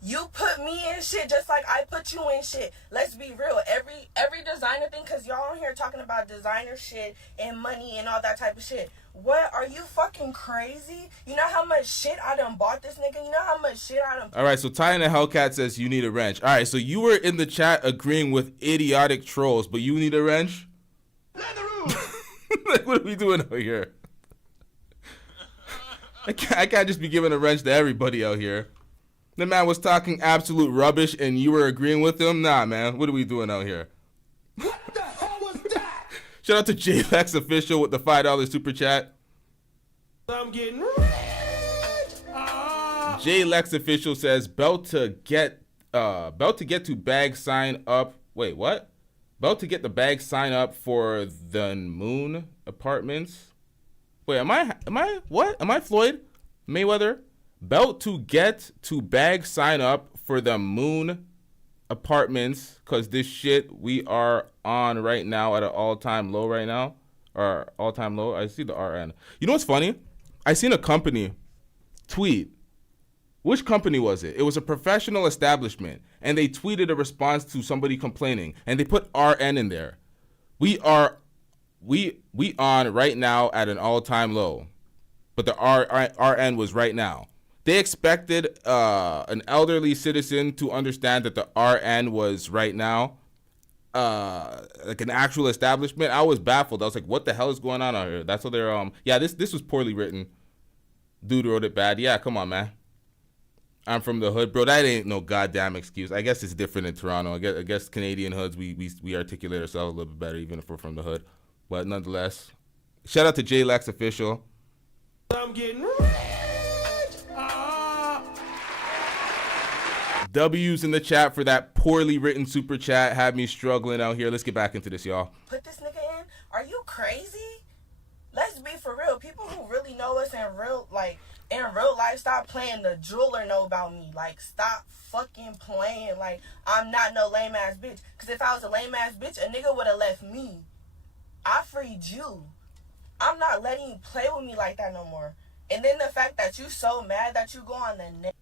You put me in shit just like I put you in shit. Let's be real. Every designer thing, because y'all on here talking about designer shit and money and all that type of shit. What? Are you fucking crazy? You know how much shit I done bought this nigga? You know how much shit I done... All right, so Ty in the Hellcat says you need a wrench. All right, so you were in the chat agreeing with idiotic trolls, but you need a wrench? Like, what are we doing out here? I can't just be giving a wrench to everybody out here. The man was talking absolute rubbish and you were agreeing with him? Nah, man. What are we doing out here? What the hell was that? Shout out to JLex Official with the $5 super chat. I'm getting rich. JLex Official says belt to get to bag sign up. Wait, what? Belt to get the bag sign up for the Moon Apartments. Wait, am I what? Am I Floyd Mayweather? Belt to get to bag sign up for the Moon Apartments, cause this shit we are on right now at an all-time low right now. Or all-time low. I see the RN. You know what's funny? I seen a company tweet. Which company was it? It was a professional establishment, and they tweeted a response to somebody complaining, and they put RN in there. We on right now at an all-time low, but the RN was right now. They expected an elderly citizen to understand that the RN was right now, like an actual establishment. I was baffled. I was like, what the hell is going on out here? That's what they're, yeah, this was poorly written. Dude wrote it bad. Yeah, come on, man. I'm from the hood. Bro, that ain't no goddamn excuse. I guess it's different in Toronto. I guess Canadian hoods, we articulate ourselves a little bit better, even if we're from the hood. But nonetheless, shout out to JLex Official. I'm getting rich. W's in the chat for that poorly written super chat. Had me struggling out here. Let's get back into this, y'all. Put this nigga in? Are you crazy? Let's be for real. People who really know us in real life, stop playing the jeweler know about me. Like, stop fucking playing. Like, I'm not no lame ass bitch. Because if I was a lame ass bitch, a nigga would have left me. I freed you. I'm not letting you play with me like that no more. And then the fact that you so mad that you go on the net.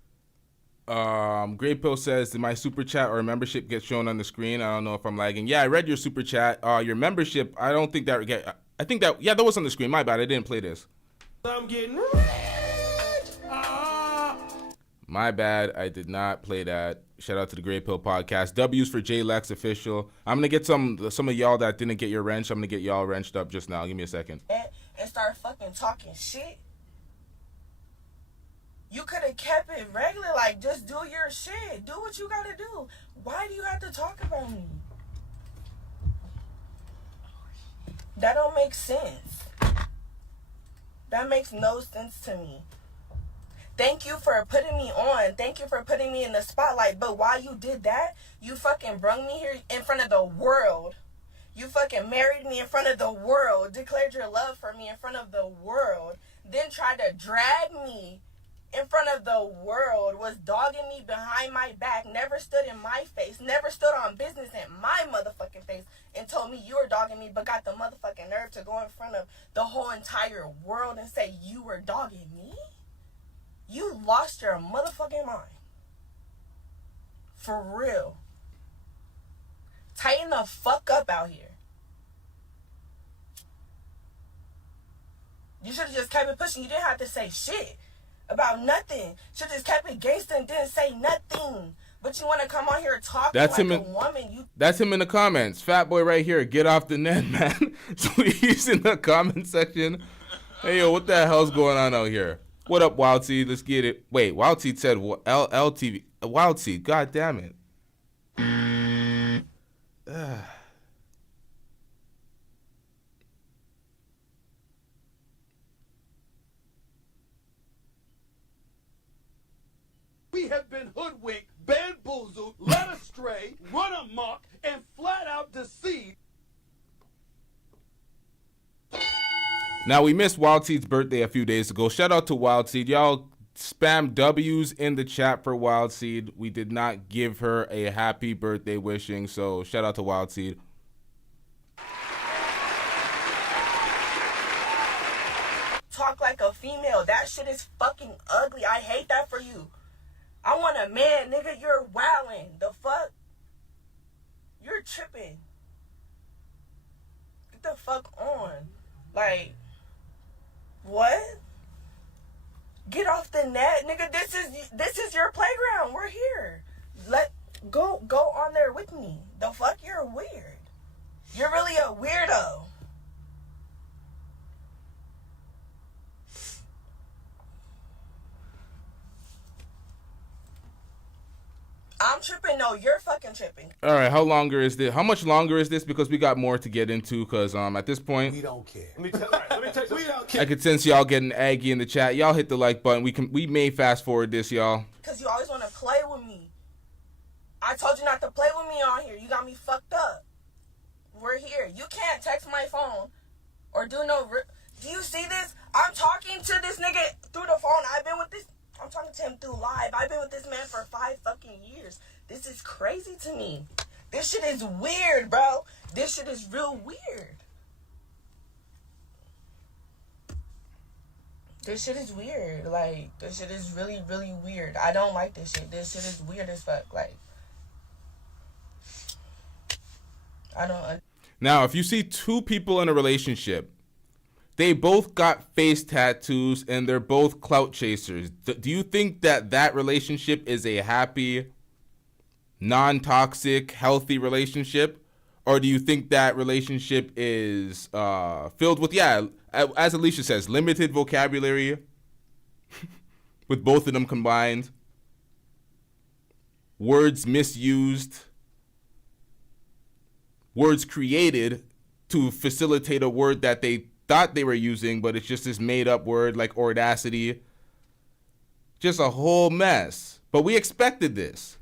Great Pill says, did my super chat or membership get shown on the screen? I don't know if I'm lagging. Yeah, I read your super chat. Your membership, I don't think that get. I think that, yeah, that was on the screen. My bad, I didn't play this. I'm getting rich. My bad, I did not play that. Shout out to the Great Pill podcast. W's for J-Lex official. I'm gonna get some of y'all that didn't get your wrench. I'm gonna get y'all wrenched up just now. Give me a second. And start fucking talking shit. You could have kept it regular, like just do your shit. Do what you gotta do. Why do you have to talk about me? That don't make sense. That makes no sense to me. Thank you for putting me on. Thank you for putting me in the spotlight. But while you did that, you fucking brung me here in front of the world. You fucking married me in front of the world. Declared your love for me in front of the world. Then tried to drag me in front of the world. Was dogging me behind my back. Never stood in my face. Never stood on business in my motherfucking face. And told me you were dogging me. But got the motherfucking nerve to go in front of the whole entire world and say you were dogging me? You lost your motherfucking mind. For real. Tighten the fuck up out here. You should have just kept it pushing. You didn't have to say shit about nothing. Should have just kept it gangster and didn't say nothing. But you want to come on here talking That's like him a in, woman. That's him in the comments. Fat boy right here. Get off the net, man. So he's in the comment section. Hey, yo, what the hell's going on out here? What up, Wild Seed? Let's get it. Wait, Wild Seed said LTV. Wild Seed. God damn it. We have been hoodwinked, bamboozled, led astray, run amok, and flat out deceived. Now, we missed Wild Seed's birthday a few days ago. Shout out to Wild Seed. Y'all spam W's in the chat for Wild Seed. We did not give her a happy birthday wishing, so shout out to Wild Seed. Talk like a female. That shit is fucking ugly. I hate that for you. I want a man, nigga. You're wildin'. The fuck? You're tripping. Get the fuck on. Like, what? Get off the net, nigga. This is your playground. We're here. Go on there with me. The fuck? You're weird. You're really a weirdo. I'm tripping. No, you're fucking tripping. All right, how much longer is this? Because we got more to get into. Because at this point, We don't care. Let me tell you, we don't care. I could sense y'all getting aggy in the chat. Y'all hit the like button. We may fast forward this, y'all. Because you always want to play with me. I told you not to play with me on here. You got me fucked up. We're here. You can't text my phone or do no... Do you see this? I'm talking to this nigga through the phone. I'm talking to him through live. I've been with this man for 5 fucking years. This is crazy to me. This shit is weird, bro. This shit is real weird. This shit is weird. Like, this shit is really, really weird. I don't like this shit. This shit is weird as fuck. Like, I don't... Now, if you see two people in a relationship, they both got face tattoos and they're both clout chasers. Do you think that relationship is a happy, non-toxic, healthy relationship? Or do you think that relationship is filled with, as Alicia says, limited vocabulary with both of them combined, words misused, words created to facilitate a word that they thought they were using, but it's just this made up word like audacity. Just a whole mess. But we expected this.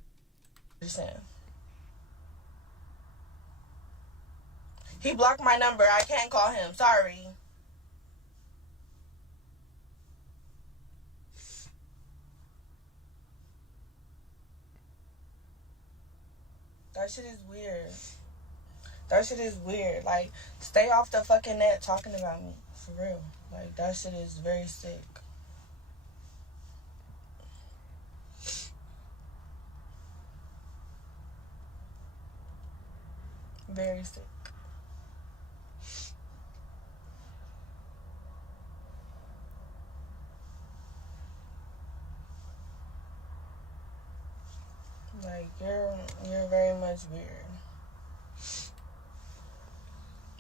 He blocked my number. I can't call him. Sorry. That shit is weird. That shit is weird. Like, stay off the fucking net talking about me. for real. Like, that shit is very sick. Very sick. Like, you're very much weird.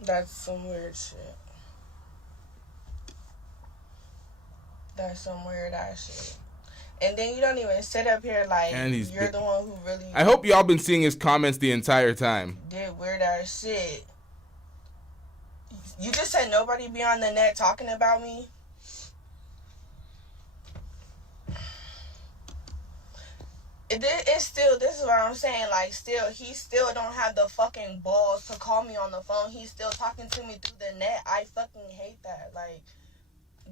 That's some weird shit. That's some weird ass shit. And then you don't even sit up here like you're the one who really... I hope y'all been seeing his comments the entire time. Did weird ass shit. You just said nobody be on the net talking about me? It's still, this is what I'm saying, like, still, he still don't have the fucking balls to call me on the phone. He's still talking to me through the net. I fucking hate that. Like,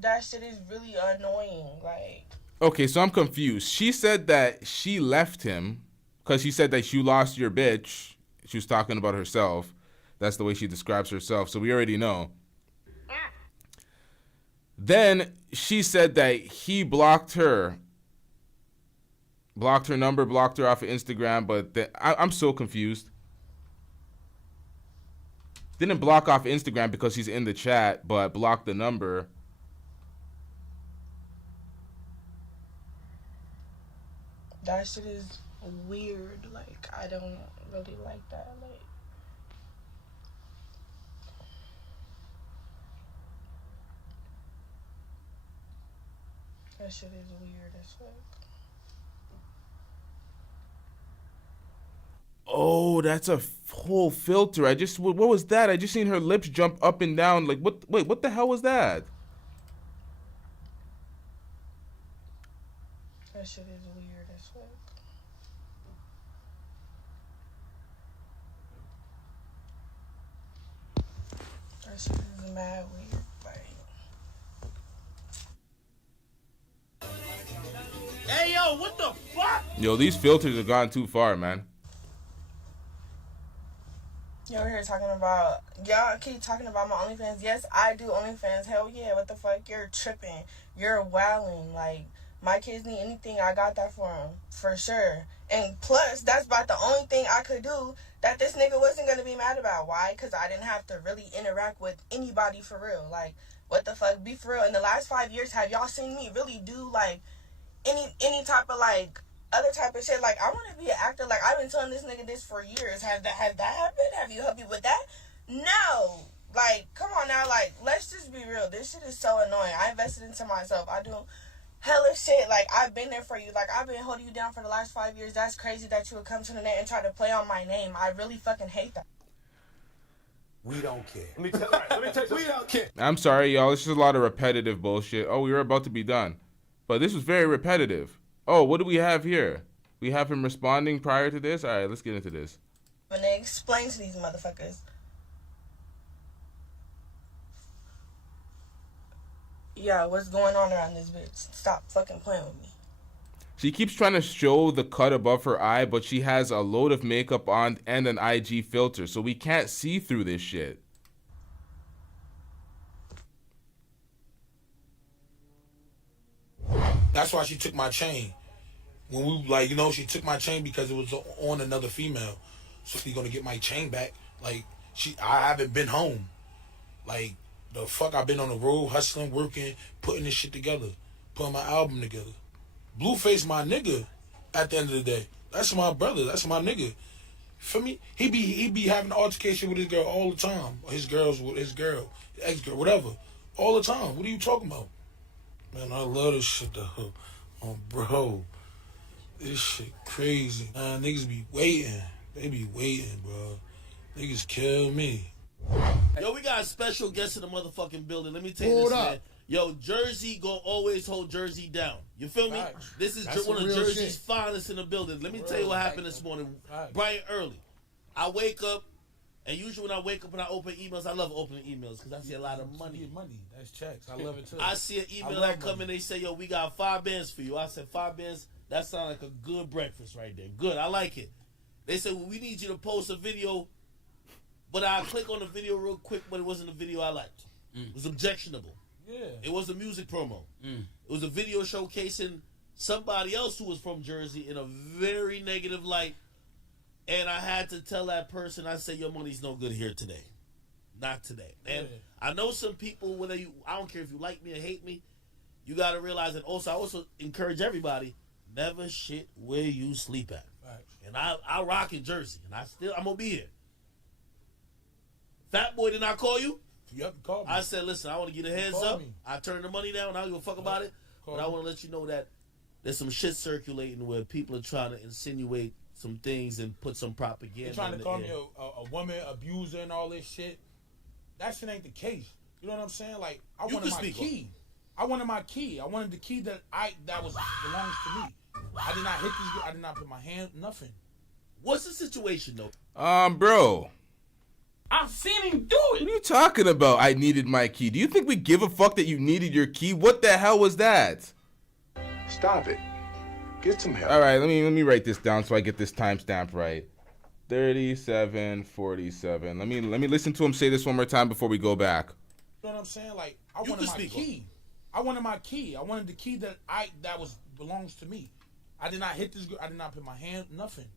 that shit is really annoying. Like, okay, so I'm confused. She said that she left him because she said that you lost your bitch. She was talking about herself. That's the way she describes herself, so we already know. Then she said that he blocked her. Blocked her number, blocked her off of Instagram, but I'm so confused. Didn't block off Instagram because he's in the chat, but blocked the number. that shit is weird. Like, I don't really like that. Like, that shit is weird as fuck. Oh, that's a whole filter. What was that? I just seen her lips jump up and down. Like, what? Wait, what the hell was that? That shit is weird as fuck. That shit is mad weird. Like, hey, yo, what the fuck? Yo, these filters have gone too far, man. you over here talking about, y'all keep talking about my OnlyFans. Yes, I do OnlyFans. Hell yeah, what the fuck? You're tripping. You're wilding. Like, my kids need anything, I got that for them. For sure. And plus, that's about the only thing I could do that this nigga wasn't going to be mad about. Why? Because I didn't have to really interact with anybody for real. Like, what the fuck? Be for real. In the last 5 years, have y'all seen me really do, like, any type of, like, other type of shit? Like, I want to be an actor. Like, I've been telling this nigga this for years. Has that happened? Have you helped me with that? No. Like, come on now. Like, let's just be real. This shit is so annoying. I invested into myself. I do hella shit. Like, I've been there for you. Like, I've been holding you down for the last 5 years. That's crazy that you would come to the net and try to play on my name. I really fucking hate that. We don't care. Let me tell you, we don't care. I'm sorry, y'all. This is a lot of repetitive bullshit. Oh, we were about to be done. But this was very repetitive. Oh, what do we have here? We have him responding prior to this? All right, let's get into this. When they explain to these motherfuckers. Yeah, what's going on around this bitch? Stop fucking playing with me. She keeps trying to show the cut above her eye, but she has a load of makeup on and an IG filter, so we can't see through this shit. That's why she took my chain. When we, like, you know, she took my chain because it was on another female. So she's gonna get my chain back. Like, I haven't been home. Like, the fuck, I've been on the road, hustling, working, putting this shit together, putting my album together. Blueface my nigga at the end of the day. That's my brother. That's my nigga. For me, he be having an altercation with his girl all the time. Or his girls with his girl, ex-girl, whatever. All the time. What are you talking about? Man, I love this shit though. Oh, bro. This shit crazy. Niggas be waiting. They be waiting, bro. Niggas kill me. Yo, we got a special guest in the motherfucking building. Let me tell you this, man. Yo, Jersey gon' always hold Jersey down. You feel me? This is one of Jersey's finest in the building. Let me tell you what happened this morning. Bright early. I wake up, and usually when I wake up and I open emails, I love opening emails because I see a lot of money. That's checks. I love it too. I see an email that come in, they say, yo, we got 5 bands for you. I said, 5 bands? That sounds like a good breakfast right there. Good, I like it. They said, well, we need you to post a video, but I click on the video real quick, but it wasn't a video I liked. It was objectionable. Yeah. It was a music promo. It was a video showcasing somebody else who was from Jersey in a very negative light. And I had to tell that person, I said, your money's no good here today. Not today. And I know some people, I don't care if you like me or hate me, you got to realize that also, I also encourage everybody, never shit where you sleep at. Right. And I rock in Jersey, and I'm going to be here. Fat Boy, did not call you? Yep, call me. I said, listen, I want to get a heads up. I turned the money down. I don't give a fuck about it. But I want to let you know that there's some shit circulating where people are trying to insinuate some things and put some propaganda. They're trying to call me a woman abuser and all this shit. That shit ain't the case. You know what I'm saying? Like, I wanted my key. I wanted my key. I wanted the key that belongs to me. I did not hit this. I did not put my hand. Nothing. What's the situation though? Bro. I've seen him do it. What are you talking about? I needed my key. Do you think we give a fuck that you needed your key? What the hell was that? Stop it. Get some help. All right, let me write this down so I get this timestamp right. 37:47. Let me listen to him say this one more time before we go back. You know what I'm saying? Like, I wanted my key. I wanted my key. I wanted the key that belongs to me. I did not hit this. I did not put my hand. Nothing.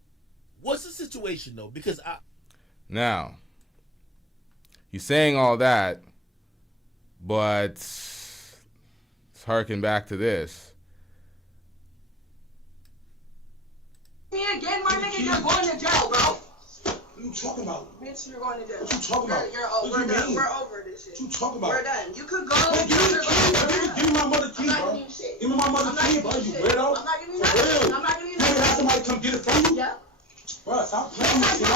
What's the situation though? Because now he's saying all that, but let's harken back to this. Me again, my nigga, you're going to jail, bro. What are you talking about? Bitch, you're going to jail. What you talking about? We're done. We're over this shit. What you talking about? We're done. You could go. Man, give me the key. Give me my mother key, bro. Give me my mother key, bro. You weirdo. I'm not giving you nothing. I'm not giving you nothing. You have somebody come get it from you? Yeah. Bro, stop playing with me,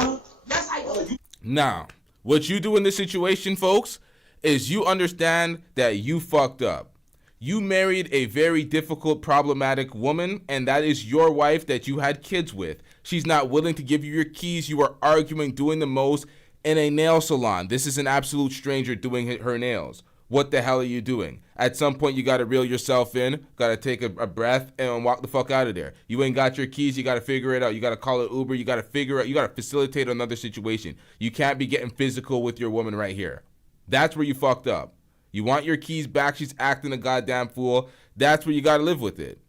That's how you. Now, what you do in this situation, folks, is you understand that you fucked up. You married a very difficult, problematic woman, and that is your wife that you had kids with. She's not willing to give you your keys. You are arguing, doing the most in a nail salon. This is an absolute stranger doing her nails. What the hell are you doing? At some point, you got to reel yourself in, got to take a breath, and walk the fuck out of there. You ain't got your keys. You got to figure it out. You got to call an Uber. You got to figure out. You got to facilitate another situation. You can't be getting physical with your woman right here. That's where you fucked up. You want your keys back. She's acting a goddamn fool. That's where you got to live with it.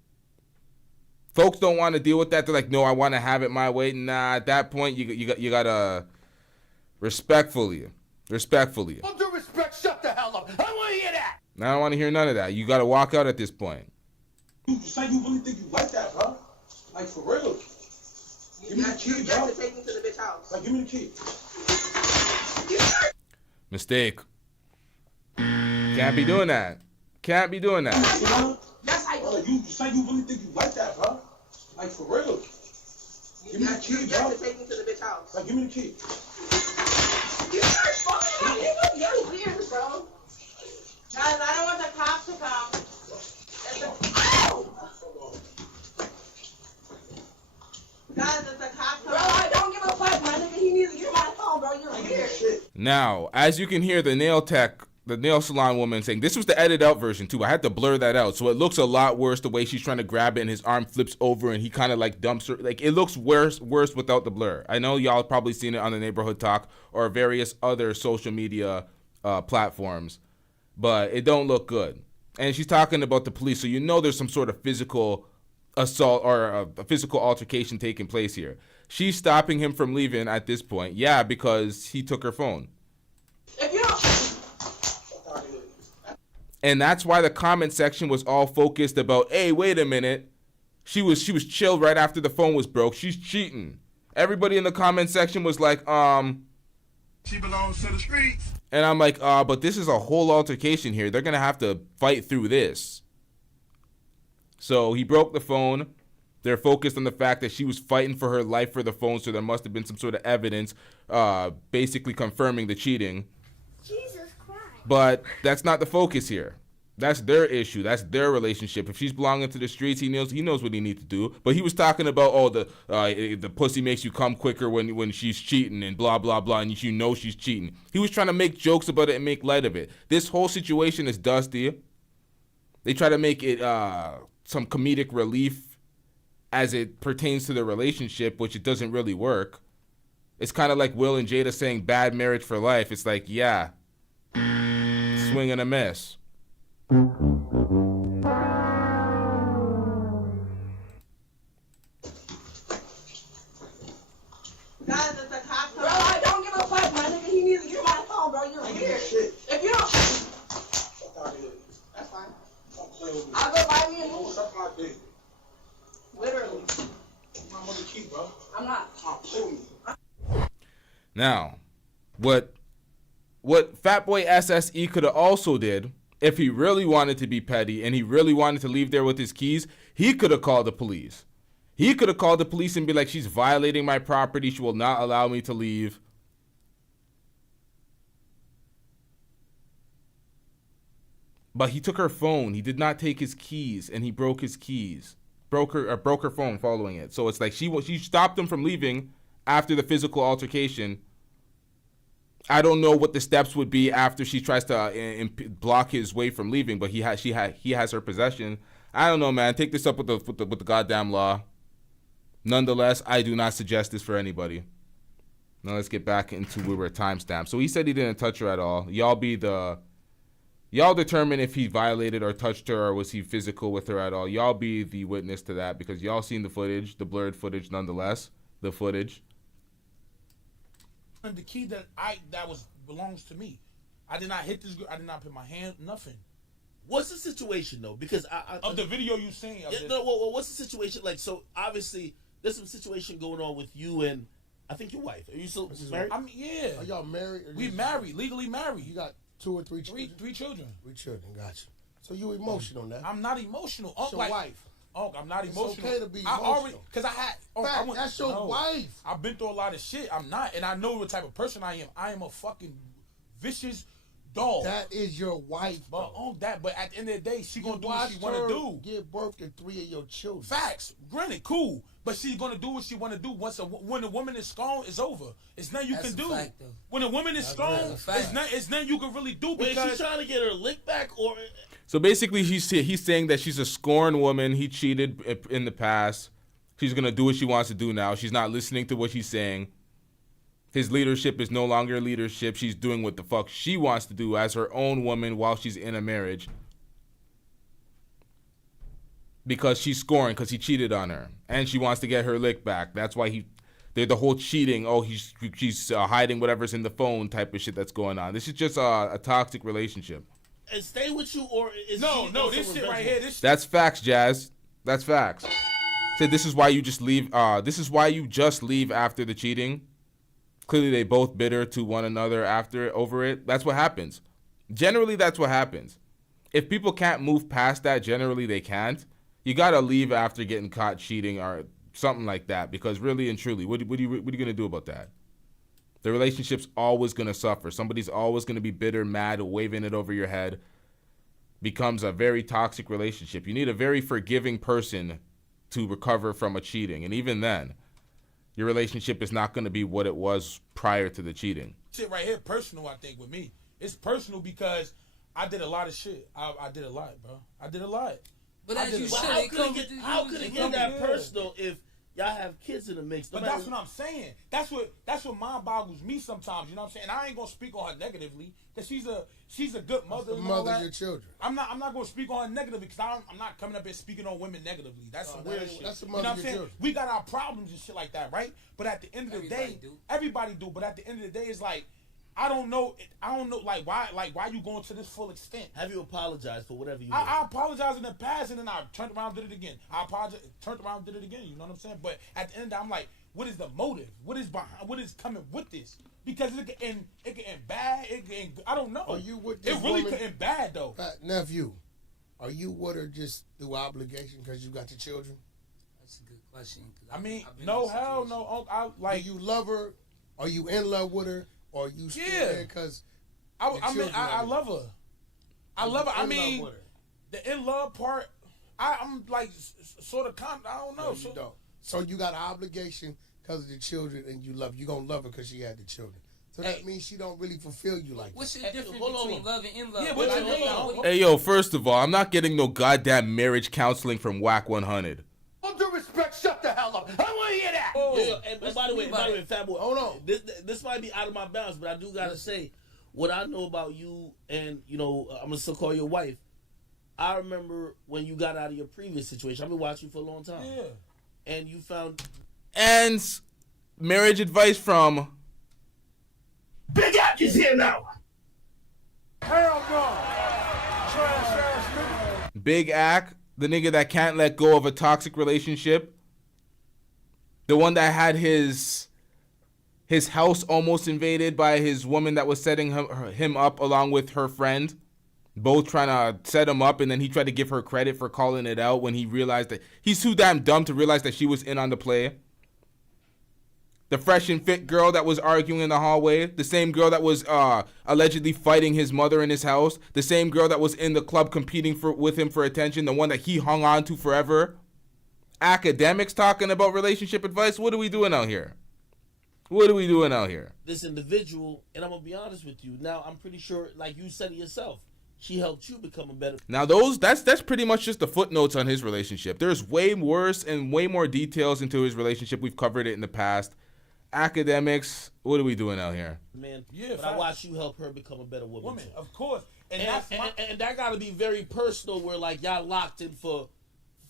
Folks don't want to deal with that. They're like, no, I want to have it my way. Nah, at that point, you got to respectfully. All due respect, shut the hell up. I don't want to hear that. I don't want to hear none of that. You got to walk out at this point. You say you really think you like that, bro? Like, for real. Give me the key, bro. You have to take me to the bitch house. Like, give me the key. Mistake. Can't be doing that. Can't be doing that. Yes, I do. You say you really think you like that, bro? Like, for real. Give me the key, You bro. have to take me to the bitch house. Like, give me the key. You start fucking me. You're weird, bro. Guys, I don't want the cops to come. Guys, it's the cops. Bro, I don't give a fuck, my nigga. He needs to get my phone, bro. You're weird. Now, as you can hear the nail salon woman saying, this was the edited out version too. I had to blur that out. So it looks a lot worse the way she's trying to grab it and his arm flips over and he kind of like dumps her. Like it looks worse without the blur. I know y'all probably seen it on the Neighborhood Talk or various other social media platforms, but it don't look good. And she's talking about the police. So you know there's some sort of physical assault or a physical altercation taking place here. She's stopping him from leaving at this point. Yeah, because he took her phone. If you don't... And that's why the comment section was all focused about, hey, wait a minute. She was chilled right after the phone was broke. She's cheating. Everybody in the comment section was like, She belongs to the streets. And I'm like, but this is a whole altercation here. They're going to have to fight through this. So he broke the phone. They're focused on the fact that she was fighting for her life for the phone, so there must have been some sort of evidence basically confirming the cheating. Jesus Christ. But that's not the focus here. That's their issue. That's their relationship. If she's belonging to the streets, he knows what he needs to do. But he was talking about, the pussy makes you come quicker when she's cheating and blah, blah, blah, and you know she's cheating. He was trying to make jokes about it and make light of it. This whole situation is dusty. They try to make it some comedic relief as it pertains to the relationship, which it doesn't really work. It's kind of like Will and Jada saying bad marriage for life. It's like, yeah. This is swing and a miss. Guys, it's a cop. Bro, I don't give a fuck, my nigga. He needs to get my phone, bro. You're weird. If you don't... That's fine. I'll go buy me a new one. Literally. I'm on the key, bro. I'm not. Now, what Fatboy SSE could have also did, if he really wanted to be petty and he really wanted to leave there with his keys, he could have called the police. He could have called the police and be like, she's violating my property. She will not allow me to leave. But he took her phone. He did not take his keys, and he broke his keys. Broke her phone following it. So it's like she stopped him from leaving after the physical altercation. I don't know what the steps would be after she tries to block his way from leaving, but he has her possession. I don't know, man. Take this up with the goddamn law. Nonetheless, I do not suggest this for anybody. Now let's get back into where we're timestamped. So he said he didn't touch her at all. Y'all determine if he violated or touched her, or was he physical with her at all. Y'all be the witness to that, because y'all seen the footage, the blurred footage nonetheless. The footage. And the key that belongs to me. I did not hit this girl. I did not put my hand, nothing. What's the situation though? Because of the video you seen. Well, what's the situation like? So obviously there's some situation going on with you and I think your wife. Are you still married? I mean, yeah. Are y'all married? We married, legally married. You got 2 or 3 children? Three children. 3 children, gotcha. So you emotional now? I'm not emotional. That's your wife. I'm not emotional. It's okay to be emotional. That's your wife. I've been through a lot of shit. I'm not, and I know what type of person I am. I am a fucking vicious dog. That is your wife. But but at the end of the day, she gonna do what she wanna do. Give birth to 3 of your children. Facts. Granted, cool. But she's gonna do what she wanna do. When a woman is strong, it's over. It's nothing you can do. Fact, when a woman is strong, it's nothing you can really do. Wait, is she trying to get her lick back, or? So basically, he's saying that she's a scorned woman. He cheated in the past. She's gonna do what she wants to do now. She's not listening to what he's saying. His leadership is no longer leadership. She's doing what the fuck she wants to do as her own woman while she's in a marriage. Because she's scorned because he cheated on her. And she wants to get her lick back. That's why they're the whole cheating. Oh, she's hiding whatever's in the phone type of shit that's going on. This is just a toxic relationship. And stay with you, or is no, this shit right here. That's facts, Jazz. That's facts. Said this is why you just leave. This is why you just leave after the cheating. Clearly, they both bitter to one another over it. That's what happens. Generally, that's what happens. If people can't move past that, generally they can't. You gotta leave after getting caught cheating or something like that. Because really and truly, what are you gonna do about that? The relationship's always gonna suffer. Somebody's always gonna be bitter, mad, waving it over your head. Becomes a very toxic relationship. You need a very forgiving person to recover from a cheating, and even then, your relationship is not gonna be what it was prior to the cheating. Shit right here, personal. I think with me, it's personal because I did a lot of shit. I did a lot, bro. I did a lot. But as you said, how could it get that personal if y'all have kids in the mix? But that's what I'm saying. That's what mind boggles me sometimes. You know what I'm saying? And I ain't gonna speak on her negatively because she's a good mother. That's the mother of your children. I'm not gonna speak on her negatively because I'm not coming up here speaking on women negatively. That's some weird shit. That's the mother of your children. We got our problems and shit like that, right? But at the end of the day, everybody do. But at the end of the day, it's like. I don't know, like why you going to this full extent? Have you apologized for whatever you did? I apologized in the past, and then I turned around, did it again. I apologized, turned around, did it again. You know what I'm saying? But at the end, I'm like, what is the motive? What is behind? What is coming with this? Because it can end bad. It can end, I don't know. Are you with this It really woman? could end bad though. Nephew, are you with her just through obligation because you got the children? That's a good question. I mean, no, hell no. I like. Do you love her? Are you in love with her? Or you still there because I love her. I love her. I mean, the in love part, I'm like sort of I don't know. No, you don't. So you got an obligation because of the children, and you gonna love her because she had the children. So that means she don't really fulfill you like that. What's the difference between love and in love? Yeah, Hey yo, first of all, I'm not getting no goddamn marriage counseling from Whack 100. All due respect, shut the hell up. I want to hear that. And by the way, Fatboy, hold on. This might be out of my bounds, but I do gotta say, what I know about you, and you know, I'm gonna still call your wife. I remember when you got out of your previous situation. I've been watching you for a long time. Yeah. And you found. And marriage advice from Big Ack is here now. Hell no. Trash ass nigga. Big Ack, the nigga that can't let go of a toxic relationship. The one that had his house almost invaded by his woman that was setting him up along with her friend. Both trying to set him up, and then he tried to give her credit for calling it out when he realized that he's too damn dumb to realize that she was in on the play. The fresh and fit girl that was arguing in the hallway. The same girl that was allegedly fighting his mother in his house. The same girl that was in the club competing with him for attention. The one that he hung on to forever. Akademiks talking about relationship advice. What are we doing out here? What are we doing out here? This individual, and I'm going to be honest with you. Now, I'm pretty sure, like you said it yourself, she helped you become a better. Now that's pretty much just the footnotes on his relationship. There's way worse and way more details into his relationship. We've covered it in the past. Akademiks, what are we doing out here? Man, yeah, but I watched you help her become a better woman too. Of course. And that got to be very personal where like y'all locked in for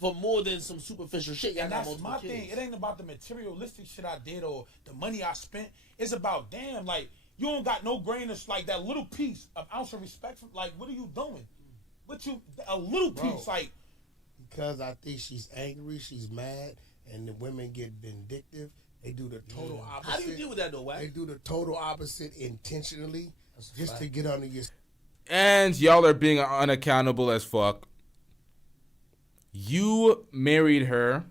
more than some superficial shit. And that's my thing. It ain't about the materialistic shit I did or the money I spent. It's about, damn, like, you don't got no grain of, like, that little piece of ounce of respect. Like, what are you doing? A little piece, like. Because I think she's angry, she's mad, and the women get vindictive. They do the total opposite. How do you deal with that, though, Wack? They do the total opposite intentionally just to get under your... And y'all are being unaccountable as fuck. You married her,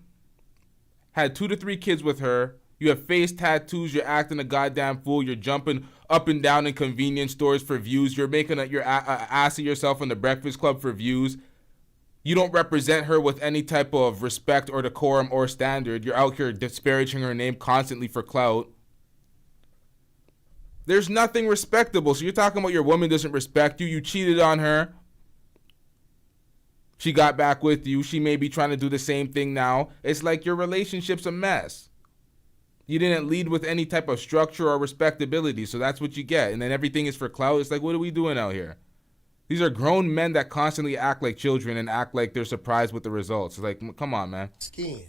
had 2 to 3 kids with her. You have face tattoos. You're acting a goddamn fool. You're jumping up and down in convenience stores for views. You're making your ass of yourself in the Breakfast Club for views. You don't represent her with any type of respect or decorum or standard. You're out here disparaging her name constantly for clout. There's nothing respectable. So you're talking about your woman doesn't respect you. You cheated on her. She got back with you. She may be trying to do the same thing now. It's like your relationship's a mess. You didn't lead with any type of structure or respectability, so that's what you get. And then everything is for clout. It's like, what are we doing out here? These are grown men that constantly act like children and act like they're surprised with the results. It's like, come on, man. Skin.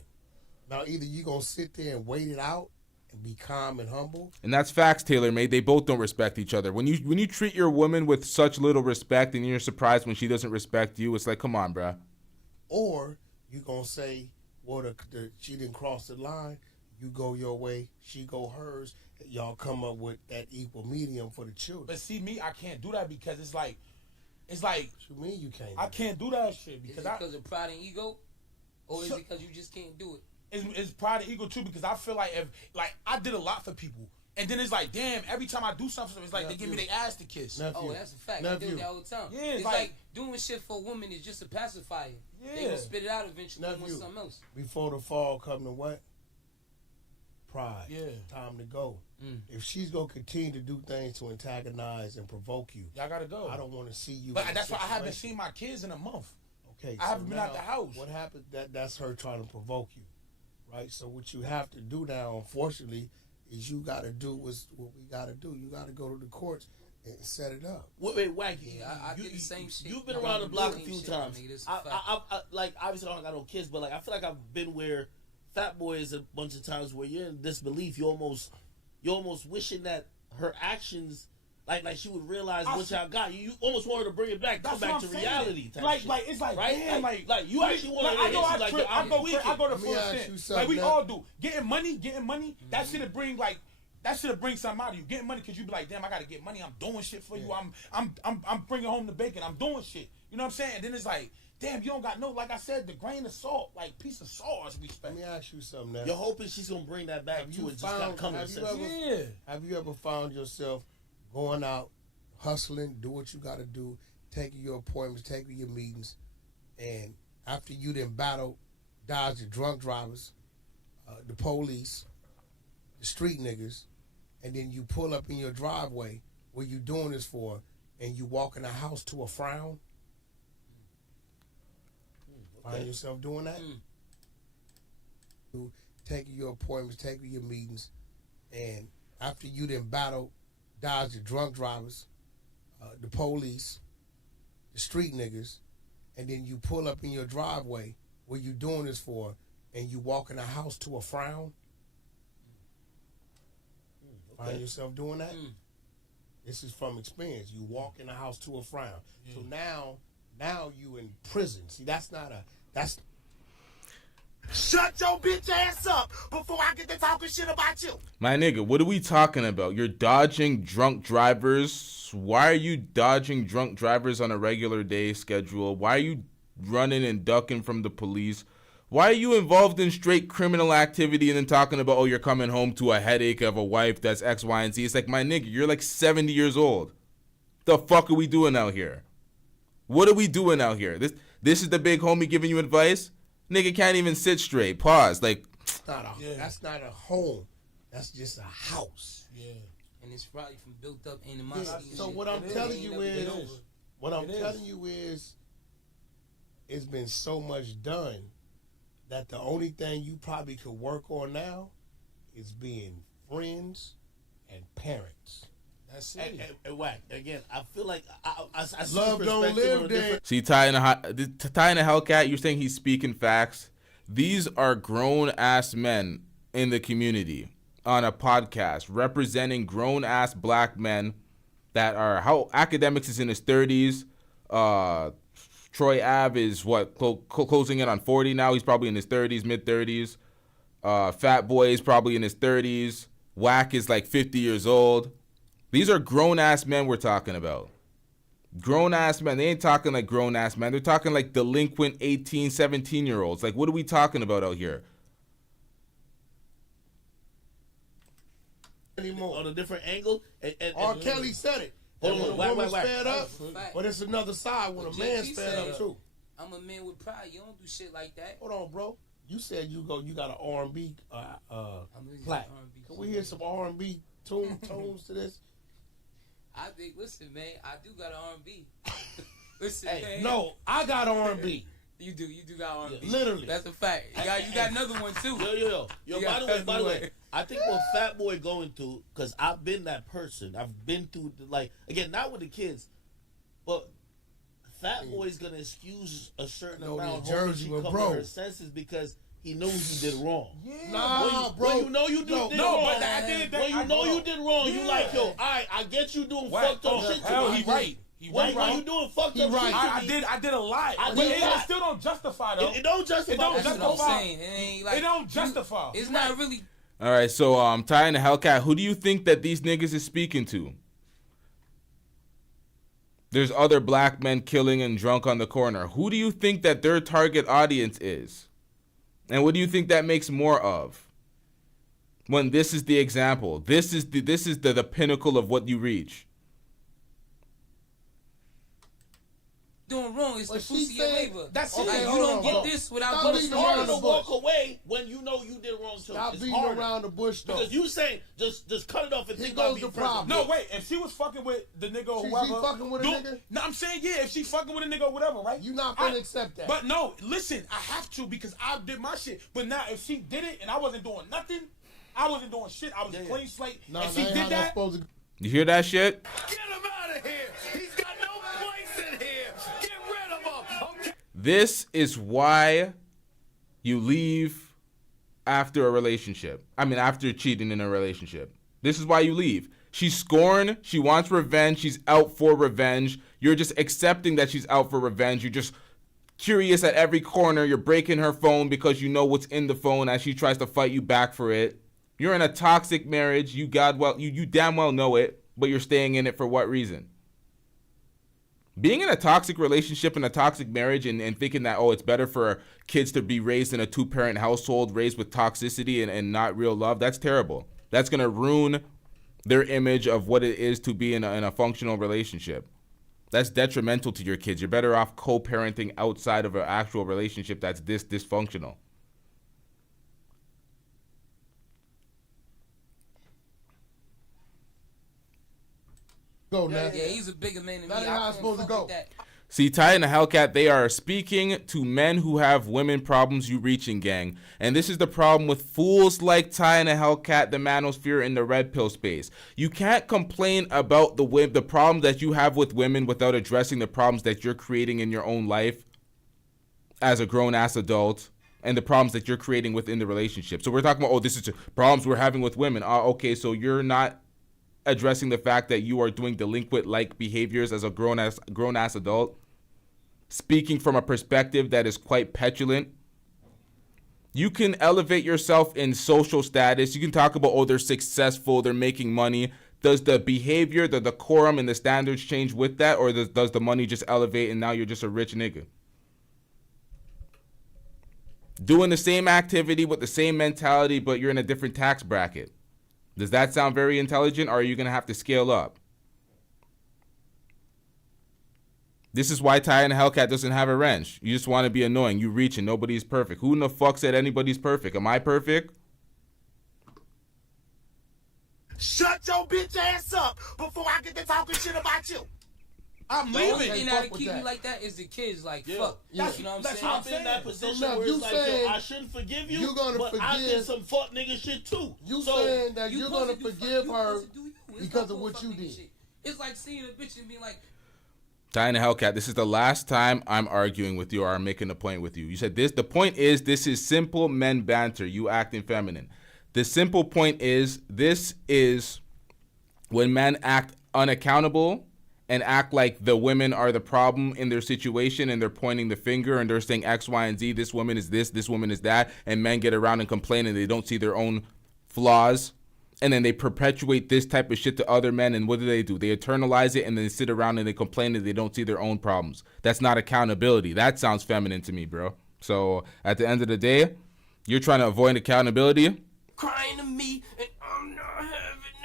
Now, either you going to sit there and wait it out and be calm and humble. And that's facts, tailor-made. They both don't respect each other. When you treat your woman with such little respect and you're surprised when she doesn't respect you, it's like, come on, bruh. Or you going to say, well, she didn't cross the line. You go your way, she go hers. Y'all come up with that equal medium for the children. But see, me, I can't do that because it's like. What you mean you can't? I can't do that shit because is it because of pride and ego, or is it because you just can't do it? It's pride and ego too because I feel like I did a lot for people, and then it's like, damn, every time I do something, it's like they give me their ass to kiss. Oh, that's a fact. I do it all the time. Yeah, it's like doing shit for a woman is just a pacifier. Yeah. They gonna spit it out eventually and want something else. Before the fall come to what? Pride. Yeah. Time to go. If she's gonna continue to do things to antagonize and provoke you, y'all gotta go. I don't want to see you. But that's why I haven't seen my kids in a month. Okay, I haven't been out the house. What happened? That's her trying to provoke you, right? So what you have to do now, unfortunately, is you got to do what we got to do. You got to go to the courts and set it up. Wait, Wacky. I did the same shit. You've been around the block a few times. I like obviously I don't got no kids, but like I feel like I've been where Fat Boy is a bunch of times where you're in disbelief. You're almost wishing that her actions, like she would realize what y'all got. You almost want her to bring it back, come back to reality. Like it's like, right? Damn, like you actually want to. I go to full extent. Like we all do. Getting money. That should bring something out of you. Getting money because you be like, damn, I gotta get money. I'm doing shit for you. I'm bringing home the bacon. I'm doing shit. You know what I'm saying? And then it's like, damn, you don't got no, like I said, the grain of salt, like piece of salt is respect. Let me ask you something now. You're hoping she's gonna bring that back to it. Just gotta come to sense. Have you ever found yourself going out, hustling, do what you gotta do, taking your appointments, taking your meetings, and after you done battle, dodge the drunk drivers, the police, the street niggas, and then you pull up in your driveway where you doing this for, and you walk in the house to a frown? Find yourself doing that? Taking your appointments, taking your meetings, and after you done battle, dodge the drunk drivers, the police, the street niggas, and then you pull up in your driveway where you doing this for, and you walk in a house to a frown? Okay. Find yourself doing that? This is from experience. You walk in a house to a frown. So now you in prison. See, that's Shut your bitch ass up before I get to talking shit about you. My nigga, what are we talking about? You're dodging drunk drivers. Why are you dodging drunk drivers on a regular day schedule? Why are you running and ducking from the police? Why are you involved in straight criminal activity and then talking about, oh, you're coming home to a headache of a wife that's X, Y, and Z? It's like, my nigga, you're like 70 years old. The fuck are we doing out here? What are we doing out here? This is the big homie giving you advice? Nigga can't even sit straight. Pause. Like, that's not a home. That's just a house. Yeah. And it's probably from built up animosity. So what I'm telling you is, it's been so much done that the only thing you probably could work on now is being friends and parents. That's it. And Wack, again, I feel like I see love don't live there. See, Ty and the Hellcat, you're saying he's speaking facts. These are grown-ass men in the community on a podcast representing grown-ass black men that are, how Akademiks is in his 30s. Troy Ave is closing in on 40 now. He's probably in his 30s, mid-30s. Fat Boy is probably in his 30s. Wack is like 50 years old. These are grown-ass men we're talking about. Grown-ass men. They ain't talking like grown-ass men. They're talking like delinquent 18, 17-year-olds. Like, what are we talking about out here? Anymore. On a different angle. R. Kelly said it. When a woman's fed up, but it's another side when a man's fed up too. I'm a man with pride. You don't do shit like that. Hold on, bro. You said you got an R&B plaque. Can we hear some R&B tones to this? I think, listen, man, I do got an R&B. Listen, Hey, man. no, I got R&B. You do got R&B. Yeah, literally. That's a fact. You got another one too. Yo, by the way, I think what Fat Boy going through, because I've been that person. I've been through, again, not with the kids, but Fat Boy's going to excuse a certain amount of Jersey come to her senses because he knows he did wrong. Yeah. Nah, bro. When you know you did wrong. But I did that. When you know you did wrong, you like, yo, all right, I get you doing fucked up shit. Hell, he right. When you doing fucked up shit, I did a lot. But it still don't justify though. It don't justify. It don't That's justify. what I'm saying. It don't justify. It's not really. All right, so Ty and the Hellcat, who do you think that these niggas is speaking to? There's other black men killing and drunk on the corner. Who do you think that their target audience is? And what do you think that makes more of? When this is the example, this is the pinnacle of what you reach. Doing wrong is the fruits of your labor. That's like, it. you don't get this without doing It's hard to walk away when you know you did wrong too. Stop beating around the bush though. Because you saying just cut it off and Here think about goes being the problem. No, wait. If she was fucking with the nigga or whoever, she fucking with a nigga? No, I'm saying if she fucking with a nigga or whatever, right? You not gonna accept that. But no, listen, I have to because I did my shit. But now if she did it and I wasn't doing nothing, I wasn't doing shit. I was a clean slate. Nah, and she did that. You hear that shit? Get him out of here. He's got no place in here. Get rid of him. Okay. This is why you leave after a relationship. I mean, after cheating in a relationship. This is why you leave. She's scorned. She wants revenge. She's out for revenge. You're just accepting that she's out for revenge. You're just curious at every corner. You're breaking her phone because you know what's in the phone as she tries to fight you back for it. You're in a toxic marriage. You damn well know it, but you're staying in it for what reason? Being in a toxic relationship and a toxic marriage and thinking that, it's better for kids to be raised in a two-parent household, raised with toxicity and not real love, that's terrible. That's going to ruin their image of what it is to be in a functional relationship. That's detrimental to your kids. You're better off co-parenting outside of an actual relationship that's this dysfunctional. Go, yeah, he's a bigger man than me. That's how it's supposed to go. See, Ty and the Hellcat, they are speaking to men who have women problems, you reaching gang. And this is the problem with fools like Ty and the Hellcat, the manosphere in the red pill space. You can't complain about the problems that you have with women without addressing the problems that you're creating in your own life as a grown-ass adult and the problems that you're creating within the relationship. So we're talking about, oh, this is the problems we're having with women. Okay, so you're not addressing the fact that you are doing delinquent-like behaviors as a grown-ass adult, speaking from a perspective that is quite petulant. You can elevate yourself in social status. You can talk about, oh, they're successful, they're making money. Does the behavior, the decorum, and the standards change with that, or does the money just elevate and now you're just a rich nigga? Doing the same activity with the same mentality, but you're in a different tax bracket. Does that sound very intelligent, or are you going to have to scale up? This is why Ty and the Hellcat doesn't have a wrench. You just want to be annoying. You reaching. Nobody's perfect. Who in the fuck said anybody's perfect? Am I perfect? Shut your bitch ass up before I get to talking shit about you. I'm leaving. The only thing that keep me like that is the kids. Like, fuck. That's, you know what I'm that's saying? I'm in that position So now where you it's like, saying yo, I shouldn't forgive you, you're gonna but I forgive- did some fuck nigga shit too. You So, saying that you're gonna forgive her It's because not of what fuck you nigga did. shit. It's like seeing a bitch and being like, Ty and the Hellcat, this is the last time I'm arguing with you or I'm making a point with you. You said this. The point is, this is simple men banter. You acting feminine. The simple point is, this is when men act unaccountable and act like the women are the problem in their situation, and they're pointing the finger and they're saying X, Y, and Z. This woman is this woman is that. And men get around and complain and they don't see their own flaws. And then they perpetuate this type of shit to other men. And what do? They eternalize it and then sit around and they complain and they don't see their own problems. That's not accountability. That sounds feminine to me, bro. So at the end of the day, you're trying to avoid accountability. Crying to me and I'm not having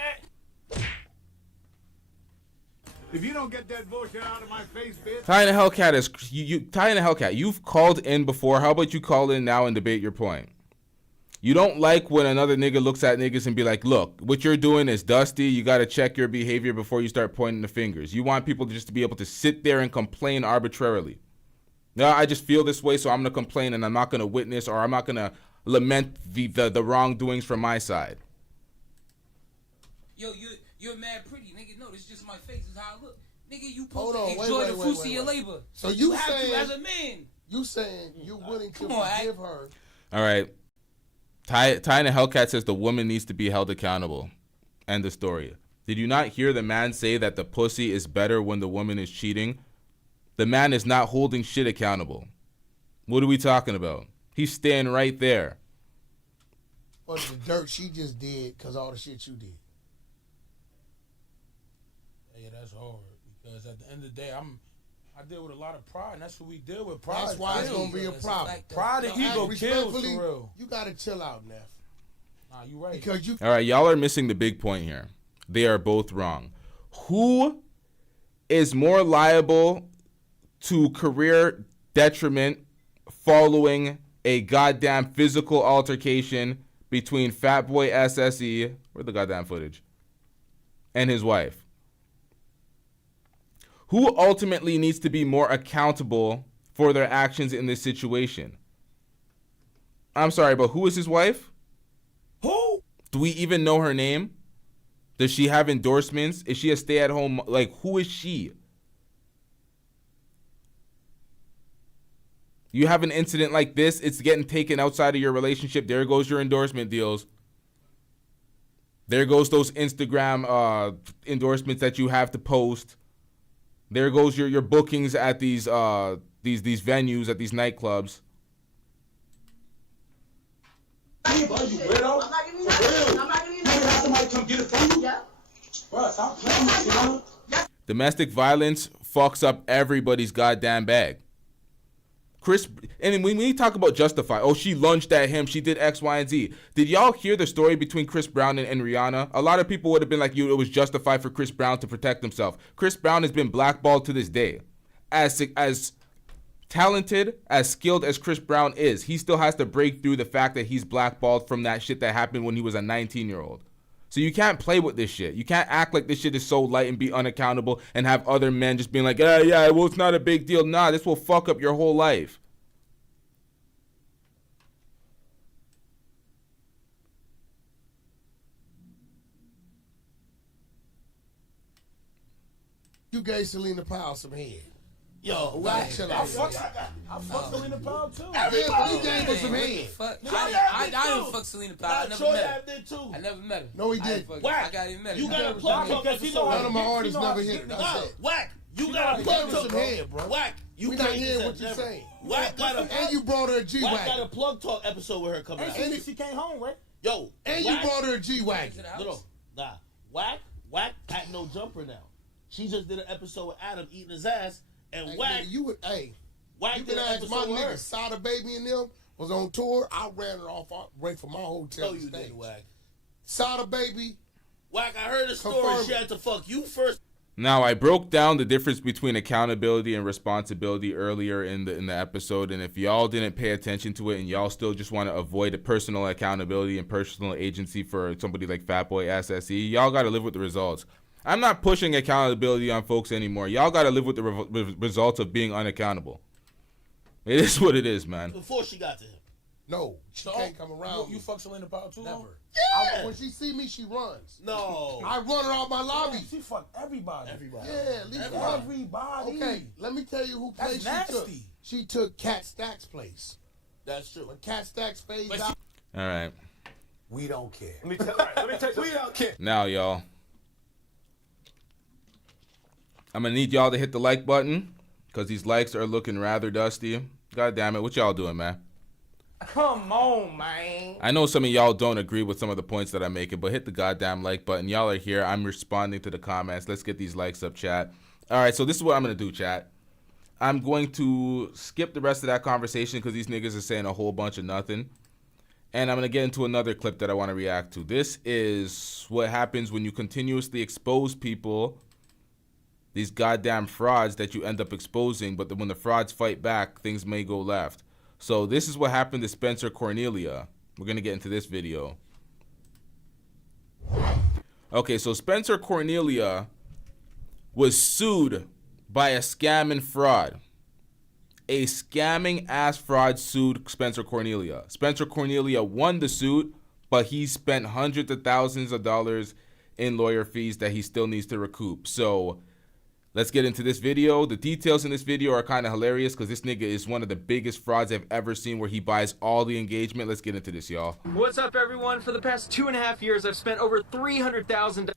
that. If you don't get that bullshit out of my face, bitch. Ty and the Hellcat is Ty and the Hellcat. You've called in before. How about you call in now and debate your point? You don't like when another nigga looks at niggas and be like, look, what you're doing is dusty. You got to check your behavior before you start pointing the fingers. You want people to be able to sit there and complain arbitrarily. No, I just feel this way, so I'm going to complain and I'm not going to witness, or I'm not going to lament the wrongdoings from my side. yo, you're mad pretty, nigga. No, this is just my face. This is how I look. Nigga, you Hold supposed on, to enjoy the fruits of wait. your labor. So you have saying, to as a man. You saying you're willing to Come on, forgive her? All right. Ty and the Hellcat says the woman needs to be held accountable. End of story. Did you not hear the man say that the pussy is better when the woman is cheating? The man is not holding shit accountable. What are we talking about? He's staying right there. Or the dirt she just did because all the shit you did. Yeah, that's hard because at the end of the day, I deal with a lot of pride, and that's what we deal with. Pride. That's why it's gonna be a problem. Pride and ego kills for real. You gotta chill out, Neff. Nah, you right. Because you. All right, y'all are missing the big point here. They are both wrong. Who is more liable to career detriment following a goddamn physical altercation between Fatboy SSE, where's the goddamn footage, and his wife? Who ultimately needs to be more accountable for their actions in this situation? I'm sorry, but who is his wife? Who? Do we even know her name? Does she have endorsements? Is she a stay-at-home? Like, who is she? You have an incident like this, it's getting taken outside of your relationship. There goes your endorsement deals. There goes those Instagram endorsements that you have to post. There goes your bookings at these venues, at these nightclubs. Hey, bro, you weirdo. I'm not giving you that. I'm not giving you that. You have somebody come get it from you? Yeah. Bro, stop playing with me, you know? Domestic violence fucks up everybody's goddamn bag. And when we talk about justify, oh, she lunged at him, she did X, Y, and Z. Did y'all hear the story between Chris Brown and Rihanna? A lot of people would have been like, it was justified for Chris Brown to protect himself. Chris Brown has been blackballed to this day. As talented, as skilled as Chris Brown is, he still has to break through the fact that he's blackballed from that shit that happened when he was a 19-year-old. So you can't play with this shit. You can't act like this shit is so light and be unaccountable and have other men just being like, yeah, well, it's not a big deal. Nah, this will fuck up your whole life. You gave Selena Powell some head. Yo, Whack, chill out. I fuck Selena Powell too. Everybody gave her some head. I didn't fuck Selena Powell. I never met her. did too. I never met her. No, he did. Whack. I got even met her. You got a plug talk episode. None of my artists never hit. That's it. Whack. You got a plug talk. some head, bro. Whack. You We not can't hearing get what that you're never. saying. Whack got a And you brought her a Whack got G-Wagon. a plug talk episode with her coming out. And she came home, right? Yo, And you brought her a G-Wagon. No, nah. Whack had no jumper now. She just did an episode with Adam eating his ass, and Hey, Whack. nigga, you would, Whack you did can an ask my episode with her. nigga, Sada Baby and them was on tour. I ran it off right from my hotel. No, to you stage. did, Whack. Sada Baby. Whack, I heard a story. Confirm She it. had to fuck you first. Now, I broke down the difference between accountability and responsibility earlier in the episode, and if y'all didn't pay attention to it and y'all still just want to avoid a personal accountability and personal agency for somebody like Fatboy SSE, y'all got to live with the results. I'm not pushing accountability on folks anymore. Y'all got to live with the results of being unaccountable. It is what it is, man. Before she got to him. No, she can't come around. You fuck Selena Powell too? Never. Yeah. When she see me, she runs. No. I run her out my lobby. She fuck everybody. Yeah, leave her alone. Everybody. Okay, let me tell you who place That's she took. nasty. She took Cat Stack's place. That's true. When Cat Stack's phased out. All right. We don't care. Let me tell you. We don't care. Now, y'all, I'm going to need y'all to hit the like button because these likes are looking rather dusty. God damn it. What y'all doing, man? Come on, man. I know some of y'all don't agree with some of the points that I'm making, but hit the goddamn like button. Y'all are here. I'm responding to the comments. Let's get these likes up, chat. All right, so this is what I'm going to do, chat. I'm going to skip the rest of that conversation because these niggas are saying a whole bunch of nothing. And I'm going to get into another clip that I want to react to. This is what happens when you continuously expose people, these goddamn frauds that you end up exposing, but when the frauds fight back, things may go left. So this is what happened to Spencer Cornelia. We're going to get into this video. Okay, so Spencer Cornelia was sued by a scam and fraud. A scamming ass fraud sued Spencer Cornelia. Spencer Cornelia won the suit, but he spent hundreds of thousands of dollars in lawyer fees that he still needs to recoup. So let's get into this video. The details in this video are kind of hilarious because this nigga is one of the biggest frauds I've ever seen where he buys all the engagement. Let's get into this, y'all. What's up, everyone? For the past 2.5 years, I've spent over $300,000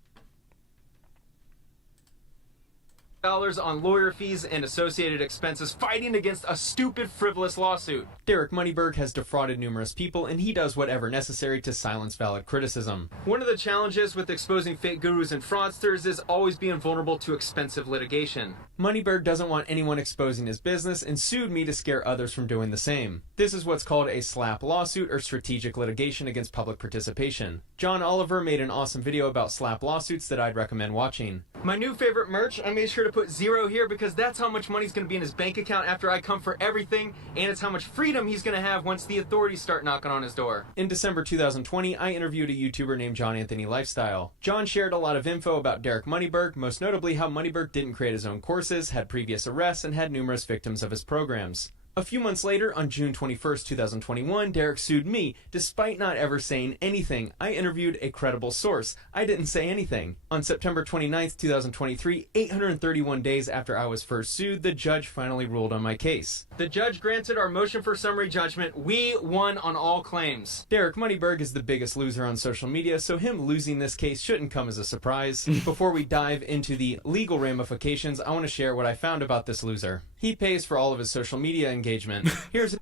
on lawyer fees and associated expenses fighting against a stupid, frivolous lawsuit. Derek Moneyberg has defrauded numerous people, and he does whatever necessary to silence valid criticism. One of the challenges with exposing fake gurus and fraudsters is always being vulnerable to expensive litigation. Moneyberg doesn't want anyone exposing his business and sued me to scare others from doing the same. This is what's called a SLAPP lawsuit, or strategic litigation against public participation. John Oliver made an awesome video about SLAPP lawsuits that I'd recommend watching. My new favorite merch, I made sure to put 0 here because that's how much money's going to be in his bank account after I come for everything, and it's how much freedom he's going to have once the authorities start knocking on his door. In December 2020, I interviewed a YouTuber named John Anthony Lifestyle. John shared a lot of info about Derek Moneyberg, most notably how Moneyberg didn't create his own courses, had previous arrests, and had numerous victims of his programs. A few months later, on June 21st, 2021, Derek sued me, despite not ever saying anything. I interviewed a credible source. I didn't say anything. On September 29th, 2023, 831 days after I was first sued, the judge finally ruled on my case. The judge granted our motion for summary judgment. We won on all claims. Derek Moneyberg is the biggest loser on social media, so him losing this case shouldn't come as a surprise. Before we dive into the legal ramifications, I want to share what I found about this loser. He pays for all of his social media engagement. Here's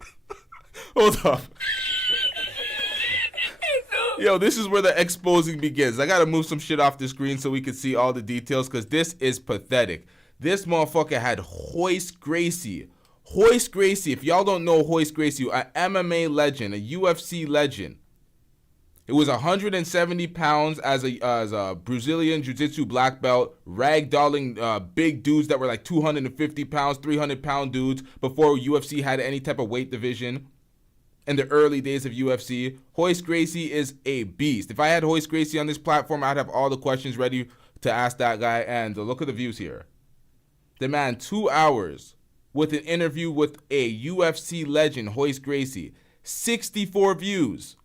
Hold up. Yo, this is where the exposing begins. I gotta move some shit off the screen so we can see all the details because this is pathetic. This motherfucker had Hoist Gracie. Hoist Gracie, if y'all don't know Hoist Gracie, an MMA legend, a UFC legend. It was 170 pounds as a Brazilian Jiu-Jitsu black belt, ragdolling big dudes that were like 250 pounds, 300-pound dudes before UFC had any type of weight division. in the early days of UFC. Royce Gracie is a beast. If I had Royce Gracie on this platform, I'd have all the questions ready to ask that guy. And look at the views here. The man, 2 hours with an interview with a UFC legend, Royce Gracie. 64 views.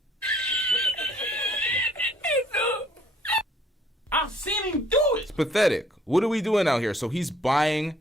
I've seen him do it. It's pathetic. What are we doing out here? So he's buying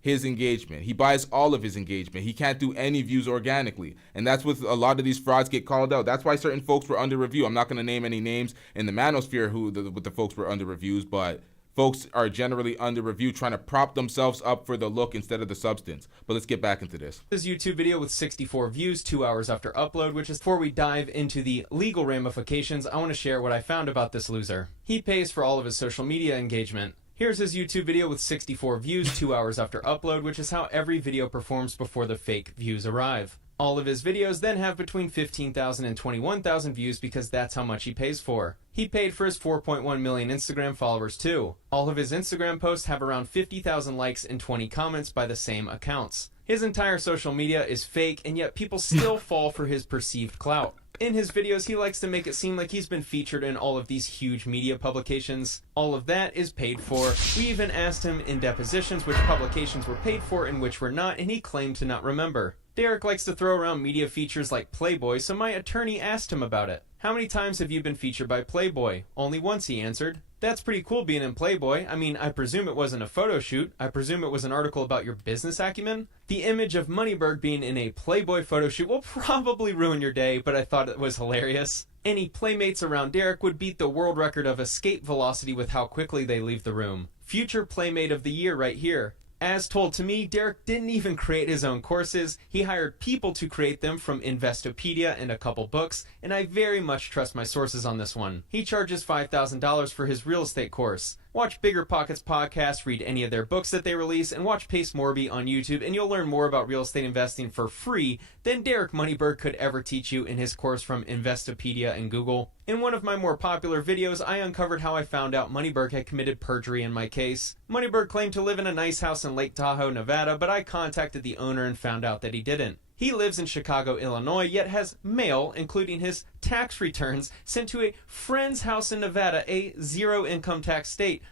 his engagement. He buys all of his engagement. He can't do any views organically. And that's what a lot of these frauds get called out. That's why certain folks were under review. I'm not going to name any names in the manosphere with the folks were under reviews, but folks are generally under review trying to prop themselves up for the look instead of the substance. But let's get back into this. This YouTube video with 64 views 2 hours after upload, which is before we dive into the legal ramifications, I want to share what I found about this loser. He pays for all of his social media engagement. Here's his YouTube video with 64 views 2 hours after upload, which is how every video performs before the fake views arrive. All of his videos then have between 15,000 and 21,000 views because that's how much he pays for. He paid for his 4.1 million Instagram followers too. All of his Instagram posts have around 50,000 likes and 20 comments by the same accounts. His entire social media is fake, and yet people still fall for his perceived clout. In his videos, he likes to make it seem like he's been featured in all of these huge media publications. All of that is paid for. We even asked him in depositions which publications were paid for and which were not, and he claimed to not remember. Derek likes to throw around media features like Playboy, so my attorney asked him about it. How many times have you been featured by Playboy? Only once, he answered. That's pretty cool being in Playboy. I mean, I presume it wasn't a photo shoot. I presume it was an article about your business acumen. The image of Moneyberg being in a Playboy photo shoot will probably ruin your day, but I thought it was hilarious. Any playmates around Derek would beat the world record of escape velocity with how quickly they leave the room. Future Playmate of the Year right here. As told to me, Derek didn't even create his own courses. He hired people to create them from Investopedia and a couple books, and I very much trust my sources on this one. He charges $5,000 for his real estate course. Watch Bigger Pockets podcast, read any of their books that they release, and watch Pace Morby on YouTube, and you'll learn more about real estate investing for free than Derek Moneyberg could ever teach you in his course from Investopedia and Google. In one of my more popular videos, I uncovered how I found out Moneyberg had committed perjury in my case. Moneyberg claimed to live in a nice house in Lake Tahoe, Nevada, but I contacted the owner and found out that he didn't. He lives in Chicago, Illinois, yet has mail, including his tax returns, sent to a friend's house in Nevada, a zero-income tax state.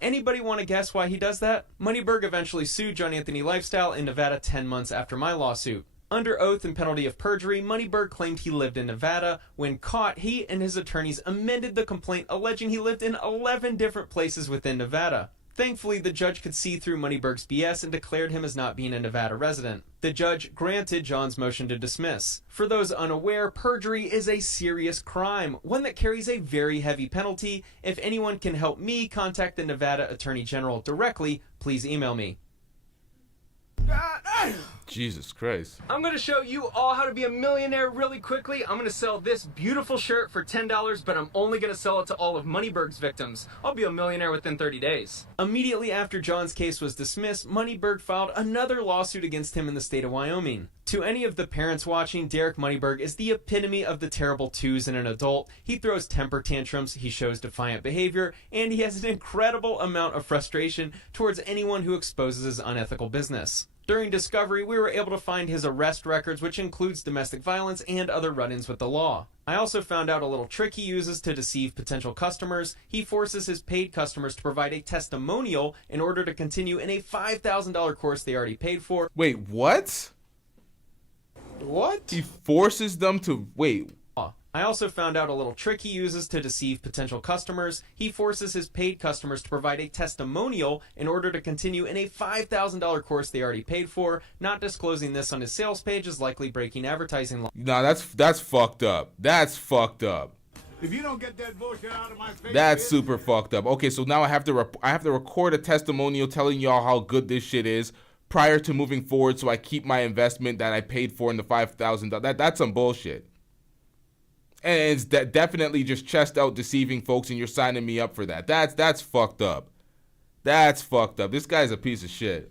Anybody want to guess why he does that? Moneyberg eventually sued John Anthony Lifestyle in Nevada 10 months after my lawsuit. Under oath and penalty of perjury, Moneyberg claimed he lived in Nevada. When caught, he and his attorneys amended the complaint, alleging he lived in 11 different places within Nevada. Thankfully, the judge could see through Moneyberg's BS and declared him as not being a Nevada resident. The judge granted John's motion to dismiss. For those unaware, perjury is a serious crime, one that carries a very heavy penalty. If anyone can help me contact the Nevada Attorney General directly, please email me. Jesus Christ. I'm going to show you all how to be a millionaire really quickly. I'm going to sell this beautiful shirt for $10, but I'm only going to sell it to all of Moneyberg's victims. I'll be a millionaire within 30 days. Immediately after John's case was dismissed, Moneyberg filed another lawsuit against him in the state of Wyoming. To any of the parents watching, Derek Moneyberg is the epitome of the terrible twos in an adult. He throws temper tantrums, he shows defiant behavior, and he has an incredible amount of frustration towards anyone who exposes his unethical business. During discovery, we were able to find his arrest records, which includes domestic violence and other run-ins with the law. I also found out a little trick he uses to deceive potential customers. He forces his paid customers to provide a testimonial in order to continue in a $5,000 course they already paid for. Wait, what? What? He forces them to... Wait. I also found out a little trick he uses to deceive potential customers. He forces his paid customers to provide a testimonial in order to continue in a $5,000 course they already paid for. Not disclosing this on his sales page is likely breaking advertising law. Nah, that's fucked up. That's fucked up. If you don't get that bullshit out of my face, that's super fucked up. Okay, so now I have to record a testimonial telling y'all how good this shit is prior to moving forward, so I keep my investment that I paid for in the $5,000. That's some bullshit. And it's definitely just chest out deceiving folks, and you're signing me up for that. That's fucked up. That's fucked up. This guy's a piece of shit.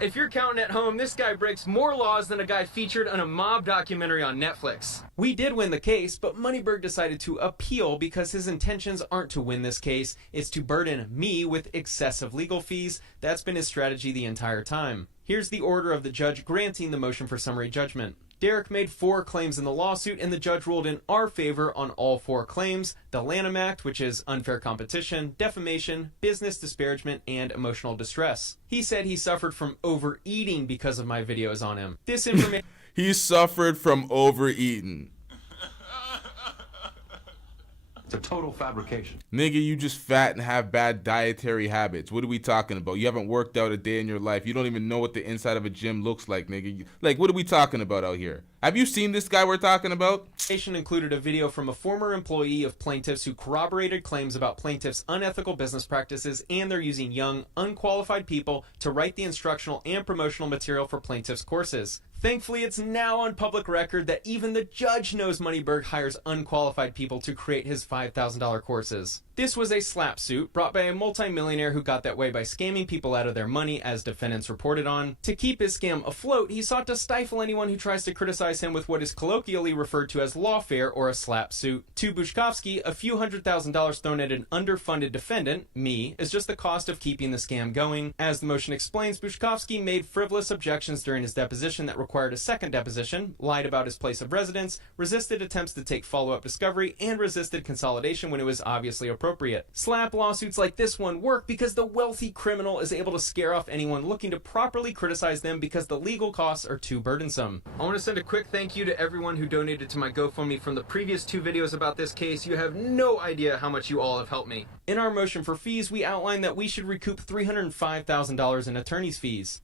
If you're counting at home, this guy breaks more laws than a guy featured in a mob documentary on Netflix. We did win the case, but Moneyberg decided to appeal because his intentions aren't to win this case. It's to burden me with excessive legal fees. That's been his strategy the entire time. Here's the order of the judge granting the motion for summary judgment. Derek made 4 claims in the lawsuit, and the judge ruled in our favor on all 4 claims. The Lanham Act, which is unfair competition, defamation, business disparagement, and emotional distress. He said he suffered from overeating because of my videos on him. This information... He suffered from overeating. It's a total fabrication. Nigga, you just fat and have bad dietary habits. What are we talking about? You haven't worked out a day in your life. You don't even know what the inside of a gym looks like, nigga. Like, what are we talking about out here? Have you seen this guy we're talking about? Included a video from a former employee of plaintiffs who corroborated claims about plaintiffs' unethical business practices, and they're using young, unqualified people to write the instructional and promotional material for plaintiffs' courses. Thankfully, it's now on public record that even the judge knows Moneyberg hires unqualified people to create his $5,000 courses. This was a slap suit brought by a multimillionaire who got that way by scamming people out of their money, as defendants reported on. To keep his scam afloat, he sought to stifle anyone who tries to criticize him with what is colloquially referred to as lawfare or a slap suit. To Bushkovsky, a few $100,000 thrown at an underfunded defendant, me, is just the cost of keeping the scam going. As the motion explains, Bushkovsky made frivolous objections during his deposition that required a second deposition, lied about his place of residence, resisted attempts to take follow-up discovery, and resisted consolidation when it was obviously appropriate. Slap lawsuits like this one work because the wealthy criminal is able to scare off anyone looking to properly criticize them because the legal costs are too burdensome. I want to send a quick thank you to everyone who donated to my GoFundMe from the previous 2 videos about this case. You have no idea how much you all have helped me. In our motion for fees, we outlined that we should recoup $305,000 in attorney's fees.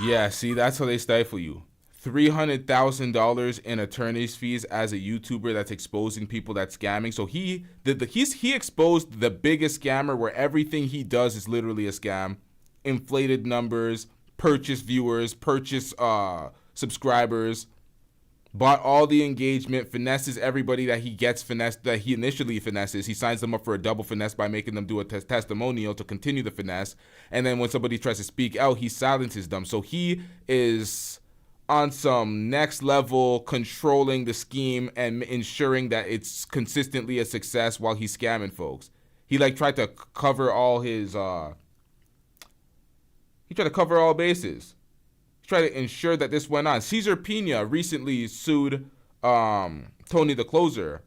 Yeah, see, that's how they stifle you. $300,000 in attorney's fees as a YouTuber that's exposing people that's scamming. So he exposed the biggest scammer where everything he does is literally a scam. Inflated numbers, purchase viewers, purchase subscribers, bought all the engagement, finesses everybody that he gets finessed, that he initially finesses. He signs them up for a double finesse by making them do a testimonial to continue the finesse. And then when somebody tries to speak out, he silences them. So he is on some next level controlling the scheme and ensuring that it's consistently a success while he's scamming folks. He like tried to cover all his he tried to cover all bases. He tried to ensure that this went on. Cesar Pina recently sued Tony the Closer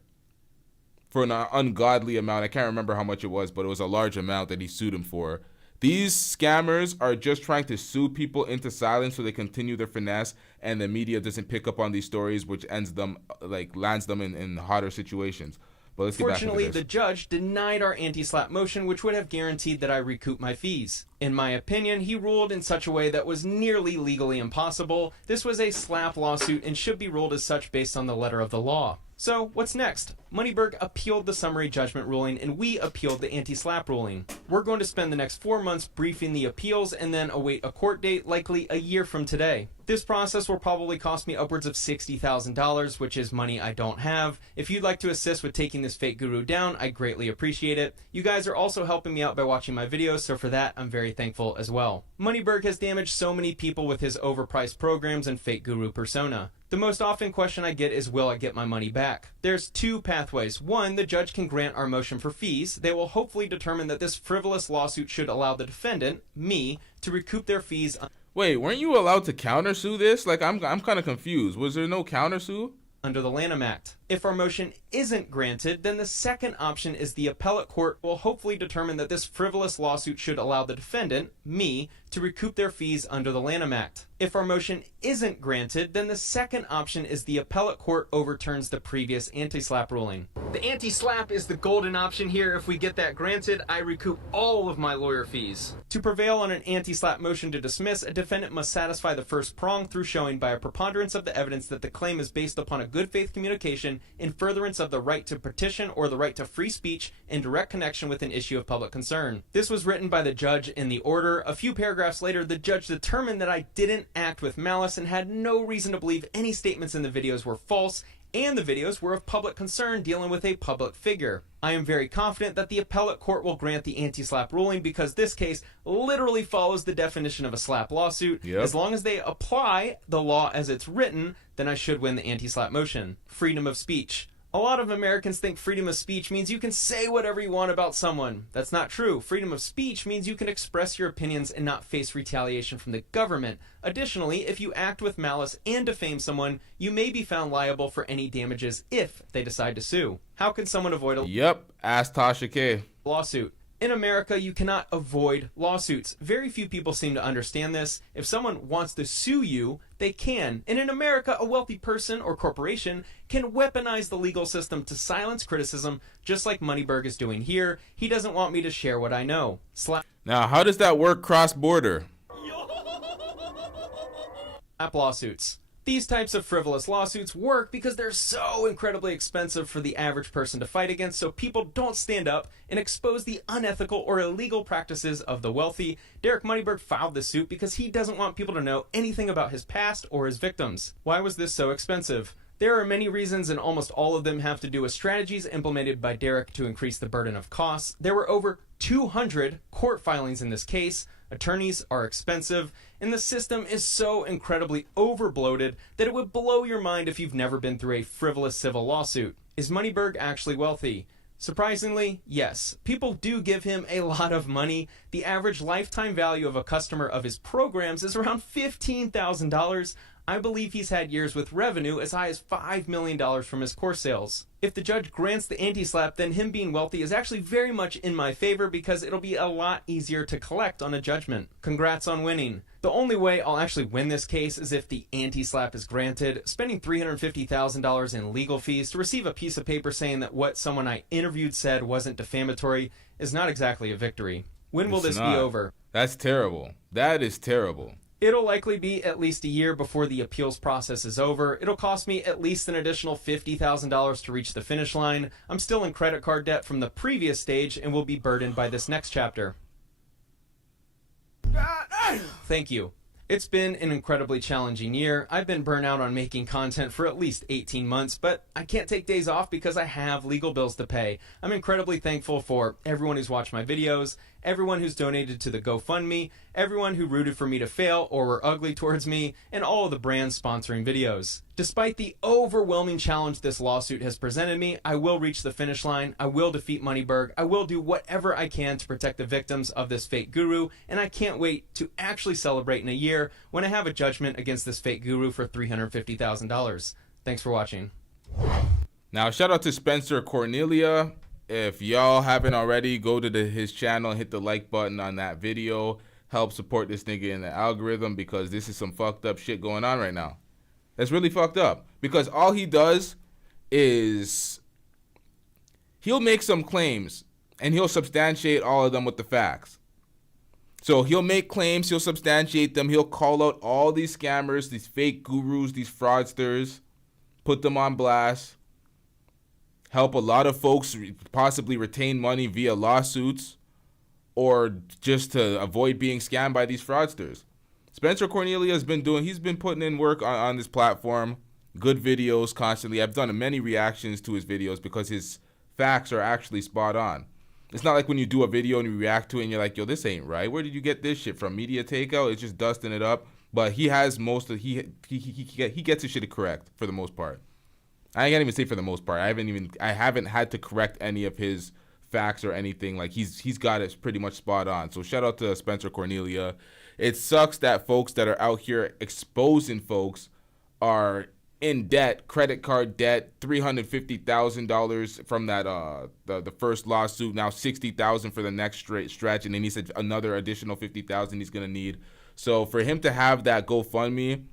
for an ungodly amount. I can't remember how much it was, but it was a large amount that he sued him for. These scammers are just trying to sue people into silence so they continue their finesse, and the media doesn't pick up on these stories, which lands them in hotter situations. But let's get back to this. Fortunately, the judge denied our anti-slap motion, which would have guaranteed that I recoup my fees. In my opinion, he ruled in such a way that was nearly legally impossible. This was a slap lawsuit and should be ruled as such based on the letter of the law. So, what's next? Moneyberg appealed the summary judgment ruling, and we appealed the anti-slap ruling. We're going to spend the next 4 months briefing the appeals and then await a court date, likely a year from today. This process will probably cost me upwards of $60,000, which is money I don't have. If you'd like to assist with taking this fake guru down, I greatly appreciate it. You guys are also helping me out by watching my videos, so for that, I'm very thankful as well. Moneyberg has damaged so many people with his overpriced programs and fake guru persona. The most often question I get is, will I get my money back? There's 2 pathways. One, the judge can grant our motion for fees. They will hopefully determine that this frivolous lawsuit should allow the defendant, me, to recoup their fees. Wait, weren't you allowed to countersue this? Like, I'm kind of confused. Was there no countersue? Under the Lanham Act. If our motion isn't granted, then the second option is the appellate court will hopefully determine that this frivolous lawsuit should allow the defendant, me, to recoup their fees under the Lanham Act. If our motion isn't granted, then the second option is the appellate court overturns the previous anti-slap ruling. The anti-slap is the golden option here. If we get that granted, I recoup all of my lawyer fees. To prevail on an anti-slap motion to dismiss, a defendant must satisfy the first prong through showing by a preponderance of the evidence that the claim is based upon a good faith communication in furtherance of the right to petition or the right to free speech in direct connection with an issue of public concern. This was written by the judge in the order. A few paragraphs later, the judge determined that I didn't act with malice and had no reason to believe any statements in the videos were false, and the videos were of public concern dealing with a public figure. I am very confident that the appellate court will grant the anti-slap ruling because this case literally follows the definition of a slap lawsuit. Yep. As long as they apply the law as it's written, then I should win the anti-slap motion. Freedom of speech. A lot of Americans think freedom of speech means you can say whatever you want about someone. That's not true. Freedom of speech means you can express your opinions and not face retaliation from the government. Additionally, if you act with malice and defame someone, you may be found liable for any damages if they decide to sue. How can someone avoid a ask Tasha K. lawsuit? In America, you cannot avoid lawsuits. Very few people seem to understand this. If someone wants to sue you, they can. And in America, a wealthy person or corporation can weaponize the legal system to silence criticism, just like Moneyberg is doing here. He doesn't want me to share what I know. Now, how does that work cross-border? Lawsuits. These types of frivolous lawsuits work because they're so incredibly expensive for the average person to fight against, so people don't stand up and expose the unethical or illegal practices of the wealthy. Derek Moneyberg filed this suit because he doesn't want people to know anything about his past or his victims. Why was this so expensive? There are many reasons, and almost all of them have to do with strategies implemented by Derek to increase the burden of costs. There were over 200 court filings in this case. Attorneys are expensive, and the system is so incredibly overbloated that it would blow your mind if you've never been through a frivolous civil lawsuit. Is Moneyberg actually wealthy? Surprisingly, yes. People do give him a lot of money. The average lifetime value of a customer of his programs is around $15,000. I believe he's had years with revenue as high as $5 million from his course sales. If the judge grants the anti-slap, then him being wealthy is actually very much in my favor because it'll be a lot easier to collect on a judgment. Congrats on winning. The only way I'll actually win this case is if the anti-slap is granted. Spending $350,000 in legal fees to receive a piece of paper saying that what someone I interviewed said wasn't defamatory is not exactly a victory. When will this be over? That's terrible. That is terrible. It'll likely be at least a year before the appeals process is over. It'll cost me at least an additional $50,000 to reach the finish line. I'm still in credit card debt from the previous stage and will be burdened by this next chapter. Thank you. It's been an incredibly challenging year. I've been burnt out on making content for at least 18 months, but I can't take days off because I have legal bills to pay. I'm incredibly thankful for everyone who's watched my videos, everyone who's donated to the GoFundMe, everyone who rooted for me to fail or were ugly towards me, and all of the brands sponsoring videos. Despite the overwhelming challenge this lawsuit has presented me, I will reach the finish line, I will defeat Moneyberg, I will do whatever I can to protect the victims of this fake guru, and I can't wait to actually celebrate in a year when I have a judgment against this fake guru for $350,000. Thanks for watching. Now, shout out to Spencer Cornelia. If y'all haven't already, go to his channel, hit the like button on that video. Help support this nigga in the algorithm because this is some fucked up shit going on right now. That's really fucked up because all he does is he'll make some claims and he'll substantiate all of them with the facts. So he'll make claims, he'll substantiate them, he'll call out all these scammers, these fake gurus, these fraudsters, put them on blast, help a lot of folks possibly retain money via lawsuits or just to avoid being scammed by these fraudsters. Spencer Cornelia has been he's been putting in work on this platform, good videos constantly. I've done many reactions to his videos because his facts are actually spot on. It's not like when you do a video and you react to it and you're like, yo, this ain't right. Where did you get this shit from? Media Takeout? It's just dusting it up. But he has he gets his shit correct for the most part. I can't even say for the most part. I haven't had to correct any of his facts or anything. Like he's got it pretty much spot on. So shout out to Spencer Cornelia. It sucks that folks that are out here exposing folks are in debt, credit card debt, $350,000 from that the first lawsuit, now $60,000 for the next stretch, and then he said another additional $50,000 he's gonna need. So for him to have that GoFundMe,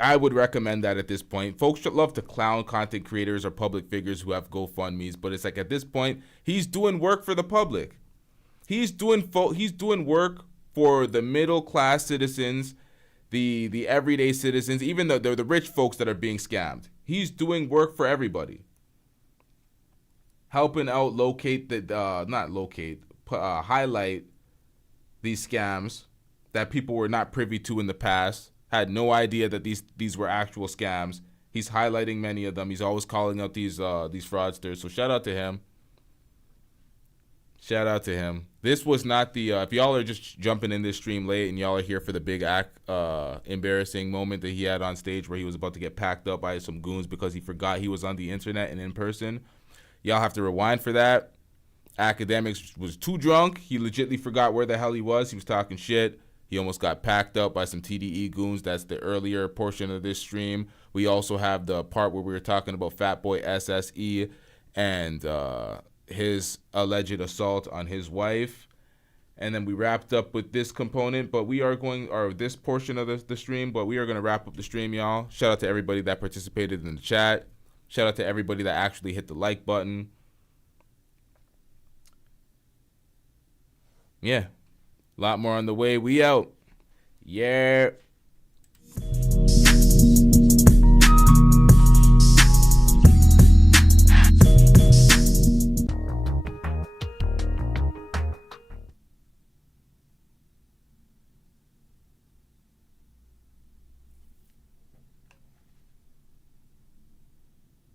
I would recommend that at this point. Folks should love to clown content creators or public figures who have GoFundMes, but it's like at this point, he's doing work for the public. He's doing work for the middle class citizens, the everyday citizens, even though they're the rich folks that are being scammed. He's doing work for everybody. Helping out highlight these scams that people were not privy to in the past, had no idea that these were actual scams. He's highlighting many of them. He's always calling out these fraudsters. So shout out to him. Shout out to him. This was not the if y'all are just jumping in this stream late and y'all are here for the big embarrassing moment that he had on stage where he was about to get packed up by some goons because he forgot he was on the internet and in person. Y'all have to rewind for that. Akademiks was too drunk. He legitimately forgot where the hell he was. He was talking shit. He almost got packed up by some TDE goons. That's the earlier portion of this stream. We also have the part where we were talking about Fatboy SSE and his alleged assault on his wife. And then we wrapped up with this component, but we are going, or this portion of the stream, but we are going to wrap up the stream, y'all. Shout out to everybody that participated in the chat. Shout out to everybody that actually hit the like button. Yeah. A lot more on the way. We out. Yeah.